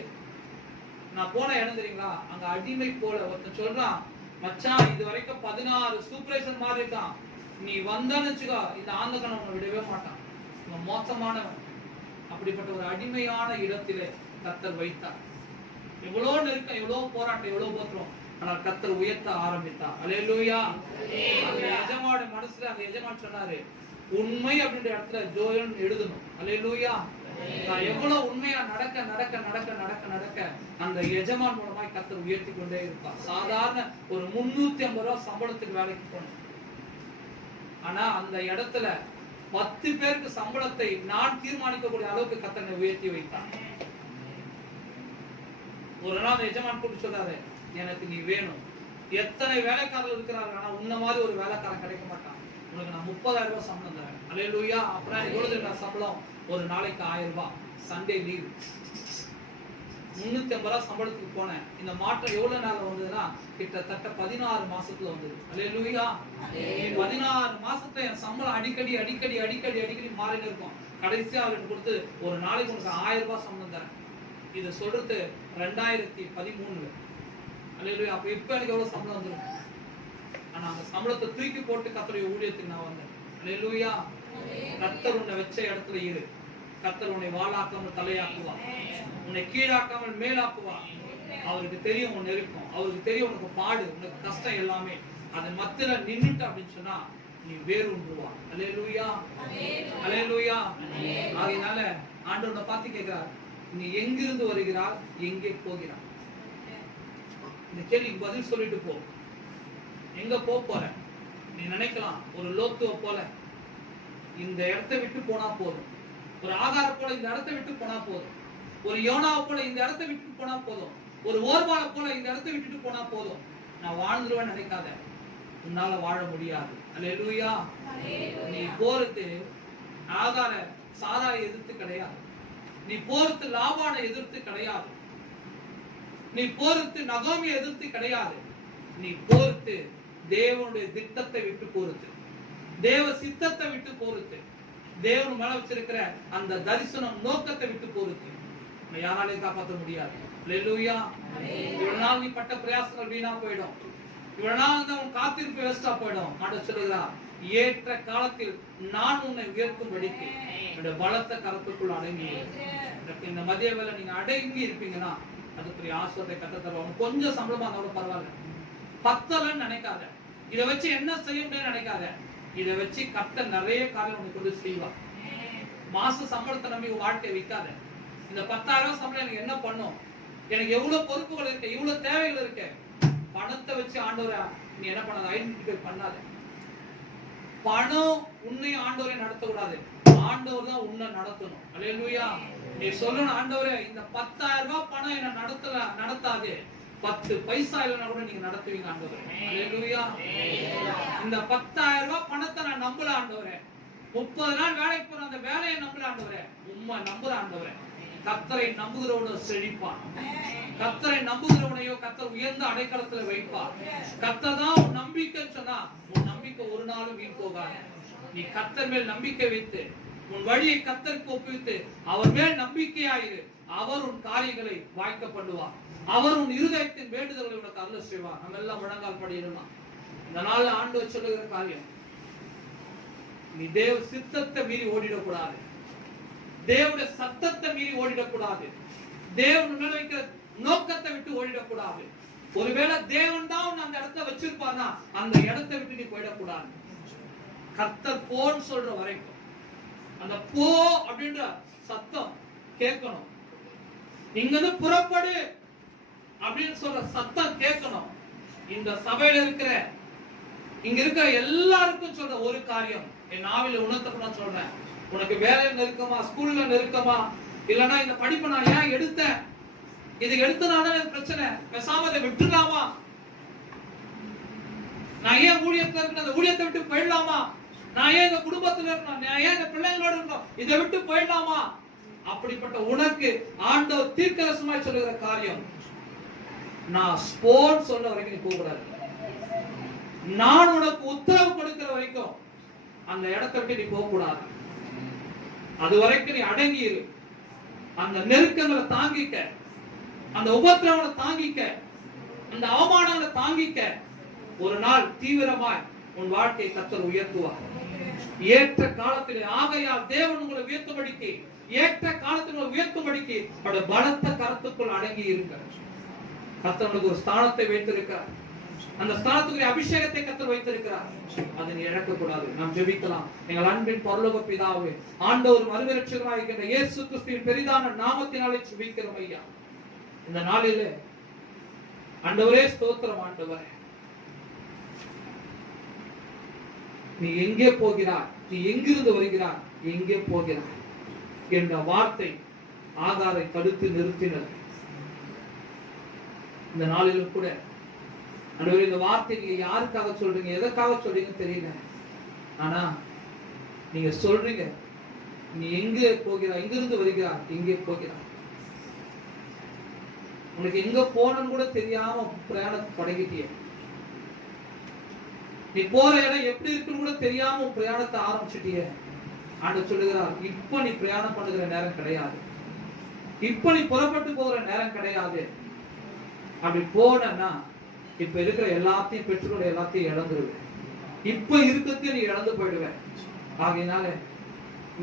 நான் போன இடம் தெரியுங்களா, அங்க அடிமை போல ஒருத்தன் சொல்றான், மச்சான் இது வரைக்கும் 16 சூப்பர்வைசர் மாதிரி இருக்கான், நீ வந்தான்னு வச்சுக்கோ இந்த ஆந்தகனை உன்னை விடவே மாட்டான், இவன் மோசமானவன். அப்படிப்பட்ட ஒரு அடிமையான இடத்திலே கர்த்தர் வைத்தார். எவ்வளவு நெருக்கம், எவ்வளவு போராட்டம், எவ்வளவு போத்துறோம், ஆனால் கர்த்தர் உயர்த்த ஆரம்பித்தார். அல்லேலூயா. அந்த எஜமானோட மனசுல அந்த எஜமான் சொன்னாரு, உண்மை அப்படின்ற இடத்துல ஜோயன் எழுதணும். அல்லேலூயா. நான் எவ்வளவு உண்மையா நடக்க நடக்க நடக்க நடக்க நடக்க அந்த எஜமான் மூலமாய் கர்த்தர் உயர்த்தி கொண்டே இருப்பார். சாதாரண ஒரு 350 ரூபாய் சம்பளத்துக்கு வேலைக்கு போனேன், ஆனா அந்த இடத்துல 10 பேருக்கு சம்பளத்தை நான் தீர்மானிக்கக்கூடிய அளவுக்கு கர்த்தர் உயர்த்தி வைத்தார். ஒரு நாள் அந்த எஜமான் கூப்பிட்டு சொல்றாரு, எனக்கு நீ வேணும், எத்தனை வேலைக்காரர்கள் இருக்கிறார்கள், ஆனா உன்ன மாதிரி ஒரு வேலைக்காரன் கிடைக்க மாட்டான், உனக்கு நான் 30,000 ரூபாய் சம்பளம் தரேன். அல்லேலூயா. அப்புறம் எவ்வளவு சம்பளம், ஒரு நாளைக்கு 1000 ரூபாய், சண்டே லீவ். 350 ரூபாய் சம்பளத்துக்கு போனேன். இந்த மாற்றம் எவ்வளவு நாள் வந்ததுன்னா கிட்டத்தட்ட 16 மாசத்துல வந்தது. அல்லேலூயா. 16 மாசத்துல என் சம்பளம் அடிக்கடி அடிக்கடி அடிக்கடி அடிக்கடி மாறினே இருக்கும். கடைசியா அவருக்கு கொடுத்து, ஒரு நாளைக்கு உனக்கு 1000 ரூபாய் சம்பளம் தரேன். இதை சொல்றது 2013. அல்லேலூயா. அப்ப இப்ப எனக்கு எவ்வளவு சம்பளம் வந்துடும், ஆனா அந்த சம்பளத்தை தூக்கி போட்டு கர்த்தருடைய ஊழியத்துக்கு நான் வந்தேன். அல்லேலூயா. கர்த்தர் உன்னை வச்ச இடத்துல இரு. கர்த்தர் உன்னை வாளாக்காமல் தலையாக்குவா, உன்னை கீழாக்காமல் மேலாக்குவா. அவருக்கு தெரியும் உன் இருக்கும், அவருக்கு தெரியும் உனக்கு பாடு, உனக்கு கஷ்டம் எல்லாமே. அதை மத்தியில நின்னுட்டு அப்படின்னு சொன்னா நீ வேறுவா. அல்லேலூயா, அல்லேலூயா. ஆகையினால ஆண்டவரை பார்த்து கேட்கிறார், நீ எங்கிருந்து வருகிறார், எங்கே போகிறார்? இந்த கேள்விக்கு பதில் சொல்லிட்டு போ. எங்க போற? நீ நினைக்கலாம் ஒரு லோத்துவ போல இந்த இடத்தை விட்டு போனா போதும், ஒரு ஆகார போல இந்த இடத்தை விட்டு போனா போதும், ஒரு யோனாவை போல இந்த இடத்தை விட்டு போனா போதும், ஒரு ஓர்பால போல இந்த இடத்தை விட்டுட்டு போனா போதும், நான் வாழ்ந்துருவேன் நினைக்காத. உன்னால வாழ முடியாது. அல்லேலூயா. நீ போறது ஆகார சாராரை எதிர்த்து கிடையாது, நீ போறது லாபானை எதிர்த்து கிடையாது, நீ போறது நகோமியை எதிர்த்து கிடையாது, நீ போறது தேவனுடைய திட்டத்தை விட்டு போறது, தேவ சித்தத்தை விட்டு போறது, தேவன் மேல வச்சிருக்கிற அந்த தரிசனம் நோக்கத்தை விட்டு போறது. யாராலையும் காப்பாற்ற முடியாது. அல்லேலூயா. இவ்வளவு நாள் நீ பட்ட பிரயாசங்கள் வீணா போயிடும், இவ்வளவு நாள் உன் காத்திருப்பு வேஸ்டா போயிடும். ஆண்டவர் சொல்லுகிறார், ஏற்ற காலத்தில் நான் உன்னை உயர்த்தும்படிக்கு என்னுடைய பலத்த கரத்துக்குள் அடங்கி. இந்த மதிய வேலை நீங்க அடங்கி இருப்பீங்கன்னா அதுக்குரிய ஆசிரியத்தை கத்த தருவாங்க. கொஞ்சம் சம்பளமா இருந்தாலும் பரவாயில்ல, பத்தலன்னு நினைக்காத. இதை வச்சு என்ன செய்ய முடியும்னு நினைக்காத. இதை வச்சு கத்த நிறைய காரியம் உனக்கு கொண்டு செய்வா. மாச சம்பளத்தை நம்பி வாழ்க்கையை வைக்காத. இந்த 10,000 ரூபாய் சம்பளம் எனக்கு என்ன பண்ணும்? எனக்கு எவ்வளவு பொறுப்புகள் இருக்கு, இவ்வளவு தேவைகள் இருக்கு. பணத்தை வச்சு ஆண்டவரை நீ என்ன பண்ணாத, ஐடென்டிஃபை பண்ணாத. பணம் உன்னை ஆண்டவரை நடத்த கூடாது, ஆண்டவர் தான் உன்னை நடத்தணும். அல்லேலூயா. நீ சொல்லணும், ஆண்டவரே இந்த 10,000 ரூபாய் பணம் என்ன நடத்தாது, 10 பைசா இல்லைன்னா கூட நீங்க நடத்துவீங்க ஆண்டவரே. அல்லேலூயா. இந்த 10,000 ரூபாய் பணத்தை நான் நம்பல ஆண்டவரே, 30 நாள் வேலைக்கு போற அந்த வேலையை நம்பல ஆண்டவரே, உம்மை நம்புற ஆண்டவரே. கர்த்தரை நம்புகிறவனோ செழிப்பான், கர்த்தரை நம்புகிறவனையோ கர்த்தர் உயர்ந்த அடைக்கலத்துல வைப்பார். கர்த்தர் தான் உன் நம்பிக்கை சொன்னா உன் நம்பிக்கை ஒரு நாளும் வீண் போகாது. நீ கர்த்தர் மேல் நம்பிக்கை வைத்து உன் வழியை கர்த்தருக்கு ஒப்புவித்து அவர் மேல் நம்பிக்கையாயிரு. அவர் உன் காரியங்களை வாய்க்க பண்ணுவார். அவர் உன் இருதயத்தின் வேண்டுதல்களை உனக்கு அருள செய்வார். நம்ம எல்லாம் முழங்கால் படியிடலாம். இந்த நாள் ஆண்டவர் சொல்லுகிற காரியம், நீ தேவ சித்தத்தை மீறி ஓடிடக்கூடாது, தேவனுடைய சத்தத்தை மீறி ஓடிடக்கூடாது, தேவன் மேல வைக்கிற நோக்கத்தை விட்டு ஓடிடக்கூடாது. ஒருவேளை தேவன் தான் அந்த இடத்தை வச்சிருப்பார்னா அந்த இடத்தை விட்டு நீ போயிடக்கூடாது. கர்த்தர் போன்னு சொல்ற வரைக்கும் அந்த போ அப்படின்ற சத்தம் கேட்கணும். இங்கிருந்து புறப்படு அப்படின்னு சொல்ற சத்தம் கேட்கணும். இந்த சபையில இருக்கிற இங்க இருக்கிற எல்லாருக்கும் சொல்ற ஒரு காரியம், என் நாவில உணர்த்த நான் சொல்றேன். உனக்கு வேலை நெருக்கமா, ஸ்கூல்ல நெருக்கமா, இல்லனா இந்த படிப்பு நான் ஏன் எடுத்தேன், இது எடுத்தனால பிரச்சனை, பேசாம இதை விட்டுலாமா, நான் ஏன் ஊழியத்துல இருக்கேன் அந்த ஊழியத்தை விட்டு போயிடலாமா, நான் ஏன் இந்த குடும்பத்துல இருக்கணும், நான் ஏன் இந்த பிள்ளைங்களோட இருக்கணும், இதை விட்டு போயிடலாமா, அப்படிப்பட்ட உனக்கு ஆண்டவர் தீர்க்கதரிசனமாய் சொல்லுகிற காரியம், நான் ஸ்போர்ட்ஸ் சொல்ற வரைக்கும் நீ போகக்கூடாது. நான் உனக்கு உத்தரவு கொடுக்கிற வரைக்கும் அந்த இடத்தை விட்டு நீ போக கூடாது. அது வரைக்கும் நீ அடங்கி இரு. அந்த நெருக்கங்களை தாங்கிக்க, அந்த உபத்திரவங்களை தாங்கிக்க, அந்த அவமானங்களை தாங்கிக்க. ஒரு நாள் தீவிரமாய் உன் வாழ்க்கையை கர்த்தர் உயர்த்துவார். ஏற்ற காலத்திலே ஆகையால் தேவன் உங்களை உயர்த்தும்படிக்கு, ஏற்ற காலத்தில் உங்களை உயர்த்தும்படிக்கு அவருடைய பலத்த கரத்துக்குள் அடங்கி இருங்க. கர்த்தர் உங்களுக்கு ஒரு ஸ்தானத்தை வைத்திருக்கிறார். அந்த ஸ்தானத்துக்கு அபிஷேகத்தை கர்த்தர் வைத்திருக்கிறார். அதை நீ இழக்க கூடாது. நாம் ஜெபிக்கலாம். எங்கள் அன்பின் பரலோக பிதாவே, ஆண்டவர் மறுரட்சகராக இருக்கின்ற இயேசு கிறிஸ்துவின் பெரிதான நாமத்தினாலே ஜெபிக்கிறோம் ஐயா. இந்த நாளிலே ஆண்டவரே ஸ்தோத்திரம். ஆண்டவரே, நீ எங்கே போகிறாய், நீ எங்கிருந்து வருகிறாய், எங்கே போகிறாய் என்ற வார்த்தை ஆகாரை தடுத்து நிறுத்தினர். இந்த நாளிலும் கூட ஆண்டவரே, இந்த வார்த்தை நீங்க யாருக்காக சொல்றீங்க, எதற்காக சொல்றீங்க தெரியல. ஆனா நீங்க சொல்றீங்க, நீ எங்கே போகிறாய், எங்கிருந்து வருகிறாய், எங்கே போகிறாய். உனக்கு எங்க போனன்னு கூட தெரியாம பிரயாணத்தை தொடங்கிட்டிய. நீ போற இடம் எப்படி இருக்குன்னு கூட தெரியாம பிரயாணத்தை ஆரம்பிச்சுட்டிய. ஆண்டவர் சொல்லுகிறார், இப்ப நீ பிரயாணம் பண்ணுகிற நேரம் கிடையாது, இப்ப நீ புறப்பட்டு போகிற நேரம் கிடையாது. அப்படி போனா இப்ப இருக்கிற எல்லாத்தையும் பெற்றுக்கொள்ள எல்லாத்தையும் இழந்துருவேன். இப்ப இருக்கிறதையும் நீ இழந்து போயிடுவேன். ஆகையினால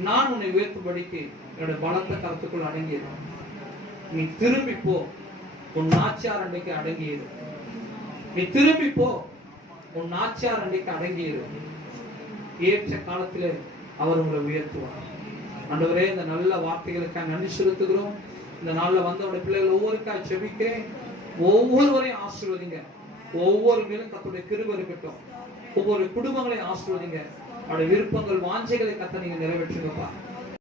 நான் உன்னை உயர்த்தும்படிக்கு என்னுடைய பலத்த கருத்துக்குள் அடங்கிடும். நீ திரும்பி போ, உன் நாச்சியார் அன்றைக்கு அடங்கிடும். நீ திரும்பி போ, உன் நாச்சியார் அன்றைக்கு அடங்கிடும். ஏற்ற காலத்திலே அவர் உங்களை உயர்த்துவார். ஆண்டவரே, இந்த நல்ல வார்த்தைகளுக்காக நன்றி செலுத்துகிறோம். இந்த நாள்ல வந்தவருடைய பிள்ளைகள் ஒவ்வொருக்காய் செபிக்கிறேன். ஒவ்வொருவரையும் ஆசீர்வதிங்க. ஒவ்வொரு மேலும் கர்த்தருடைய கிருபை இருக்கட்டும். ஒவ்வொரு குடும்பங்களையும் ஆசீர்வதிங்க. அவருடைய விருப்பங்கள், வாஞ்சைகளை கர்த்தர் நீங்க நிறைவேற்றுங்கப்பா.